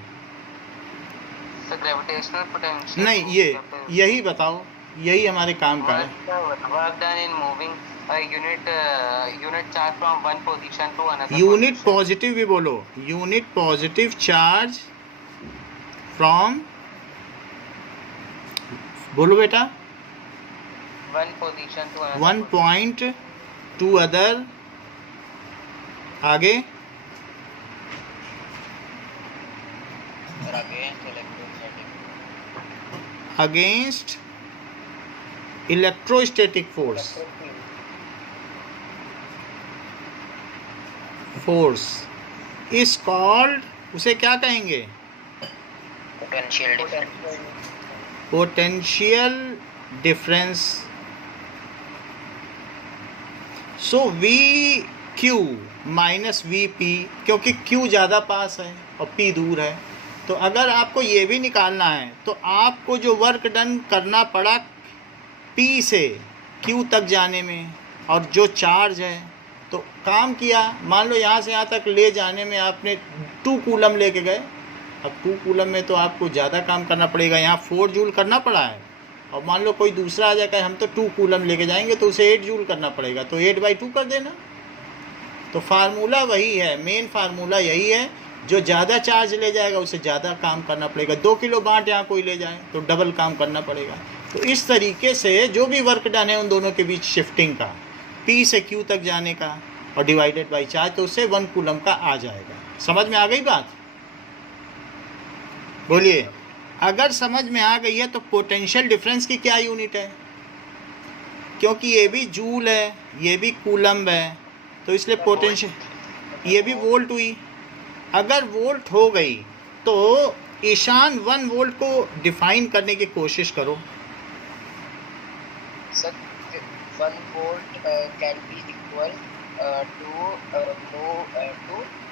ग्रेविटेशनल पोटेंशियल नहीं, यही बताओ, यही हमारे काम का है। Work done in moving unit charge from one position to another. Unit positive भी बोलो, यूनिट पॉजिटिव चार्ज फ्रॉम, बोलो बेटा, one position to another, one point to other, आगे और against electrostatic force is called, उसे क्या कहेंगे? Potential difference. So V Q minus V P, क्योंकि क्यू ज़्यादा पास है और पी दूर है, तो अगर आपको ये भी निकालना है तो आपको जो वर्क डन करना पड़ा पी से क्यू तक जाने में, और जो चार्ज है, तो काम किया, मान लो यहाँ से यहाँ तक ले जाने में आपने 2 कूलम लेके गए। अब 2 कूलम में तो आपको ज़्यादा काम करना पड़ेगा, यहाँ 4 जूल करना पड़ा है, और मान लो कोई दूसरा आ जाएगा, हम तो 2 कूलम लेके जाएंगे तो उसे 8 जूल करना पड़ेगा, तो 8/2 कर देना। तो फार्मूला वही है, मेन फार्मूला यही है, जो ज़्यादा चार्ज ले जाएगा उसे ज़्यादा काम करना पड़ेगा। 2 किलो बांट यहाँ कोई ले जाए तो डबल काम करना पड़ेगा। तो इस तरीके से जो भी वर्क डन है उन दोनों के बीच शिफ्टिंग का, पी से क्यू तक जाने का और डिवाइडेड बाई चार्ज, तो उससे 1 कूलम का आ जाएगा। समझ में आ गई बात? बोलिए। अगर समझ में आ गई है तो पोटेंशियल डिफरेंस की क्या यूनिट है? क्योंकि ये भी जूल है, ये भी कूलम है, तो इसलिए पोटेंशियल, ये भी वोल्ट हुई। अगर वोल्ट हो गई तो ईशान 1 वोल्ट को डिफाइन करने की कोशिश करो। Sir 1 volt can be equal to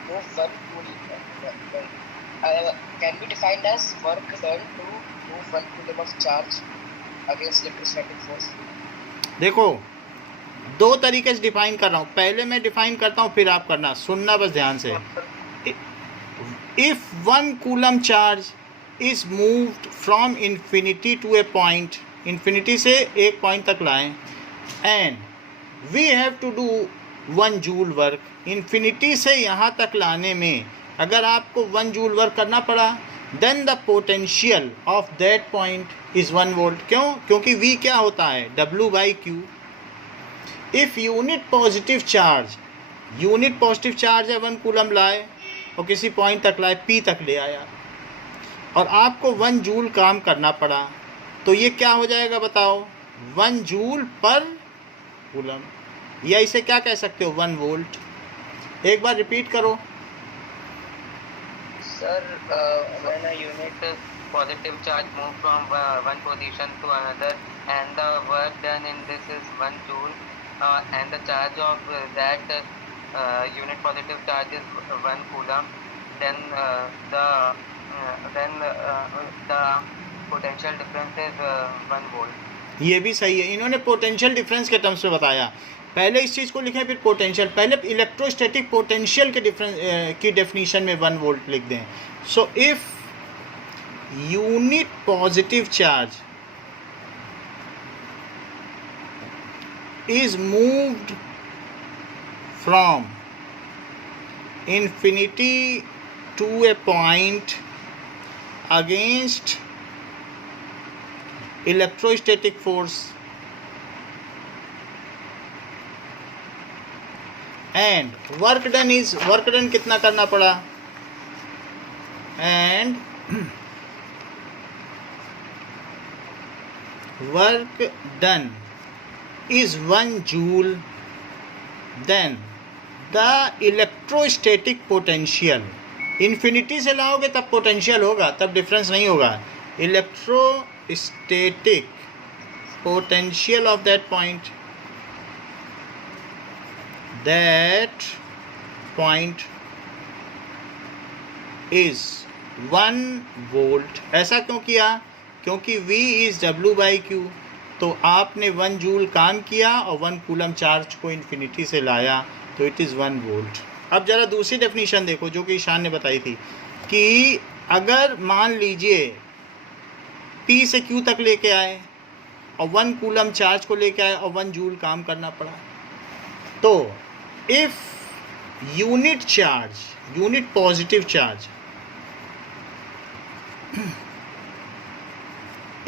move 1 coulomb, can be defined as work done to move 1 coulomb of charge against electrostatic force. देखो 2 तरीके से डिफाइन कर रहा हूँ, पहले मैं डिफाइन करता हूँ फिर आप करना, सुनना बस ध्यान से। If 1 coulomb charge is moved from infinity to a point, infinity से एक पॉइंट तक लाएं, and we have to do 1 joule work, infinity से यहाँ तक लाने में अगर आपको 1 जूल वर्क करना पड़ा, then the potential of that point is 1 volt. क्यों? क्योंकि V क्या होता है? W/Q। If unit positive charge है 1 कूलम लाए और किसी पॉइंट तक लाए, P तक ले आया, और आपको 1 जूल काम करना पड़ा, तो ये क्या हो जाएगा बताओ? 1 जूल पर कूलम, या इसे क्या कह सकते हो? 1 वोल्ट। एक बार रिपीट करो। Sir, when a unit positive charge move from one position to another, and the work done in this is 1 joule, and the charge of that unit positive charge is 1 coulomb, then the potential difference is 1 volt. ये भी सही है, इन्होंने पोटेंशियल डिफरेंस के टर्म्स में बताया। पहले इस चीज़ को लिखें फिर पोटेंशियल, पहले इलेक्ट्रोस्टैटिक पोटेंशियल के की डेफिनेशन में 1 वोल्ट लिख दें। So if unit positive charge is moved from infinity to a point against electrostatic force, and work done कितना करना पड़ा? And work done is 1 joule, then the electrostatic potential, infinity से लाओगे तब पोटेंशियल होगा, तब डिफरेंस नहीं होगा। Electrostatic potential of that point, that point is 1 volt। ऐसा क्यों किया? क्योंकि V is W/Q, तो आपने 1 जूल काम किया और 1 कूलम चार्ज को इन्फिनिटी से लाया, तो इट इज़ 1 वोल्ट। अब ज़रा दूसरी डेफिनेशन देखो जो कि ईशान ने बताई थी कि अगर मान लीजिए P से Q तक लेके आए और 1 कूलम चार्ज को लेके आए और 1 जूल काम करना पड़ा, तो if unit positive charge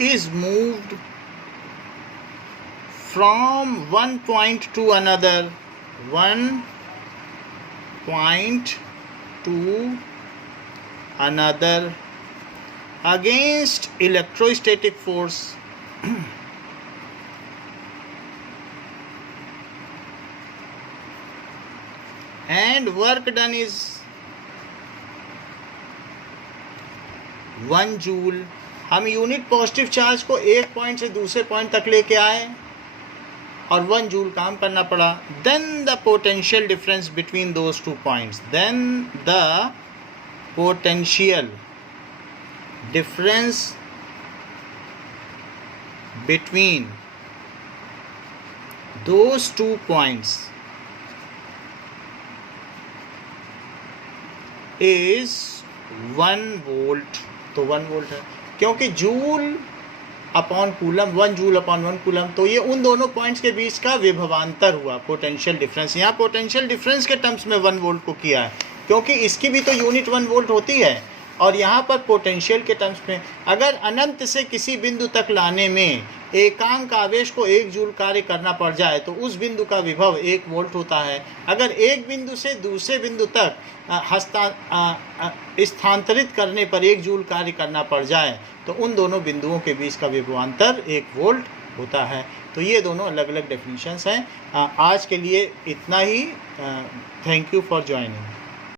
is moved from one point to another against electrostatic force and work done is 1 joule. हम यूनिट पॉजिटिव चार्ज को एक पॉइंट से दूसरे पॉइंट तक लेके आए और 1 जूल काम करना पड़ा, then the potential difference between those 2 points, then the potential difference between those 2 points is 1 volt. तो 1 वोल्ट है क्योंकि joule upon coulomb 1 joule upon 1 coulomb, तो ये उन दोनों पॉइंट्स के बीच का विभवांतर हुआ, पोटेंशियल डिफरेंस। यहाँ पोटेंशियल डिफरेंस के टर्म्स में 1 वोल्ट को किया है क्योंकि इसकी भी तो यूनिट 1 वोल्ट होती है, और यहाँ पर पोटेंशियल के टर्म्स में अगर अनंत से किसी बिंदु तक लाने में एकांक आवेश को 1 जूल कार्य करना पड़ जाए तो उस बिंदु का विभव 1 वोल्ट होता है। अगर एक बिंदु से दूसरे बिंदु तक स्थानांतरित करने पर 1 जूल कार्य करना पड़ जाए तो उन दोनों बिंदुओं के बीच का विभवांतर 1 वोल्ट होता है। तो ये दोनों अलग अलग डेफिनेशंस हैं। आज के लिए इतना ही। Thank you for joining.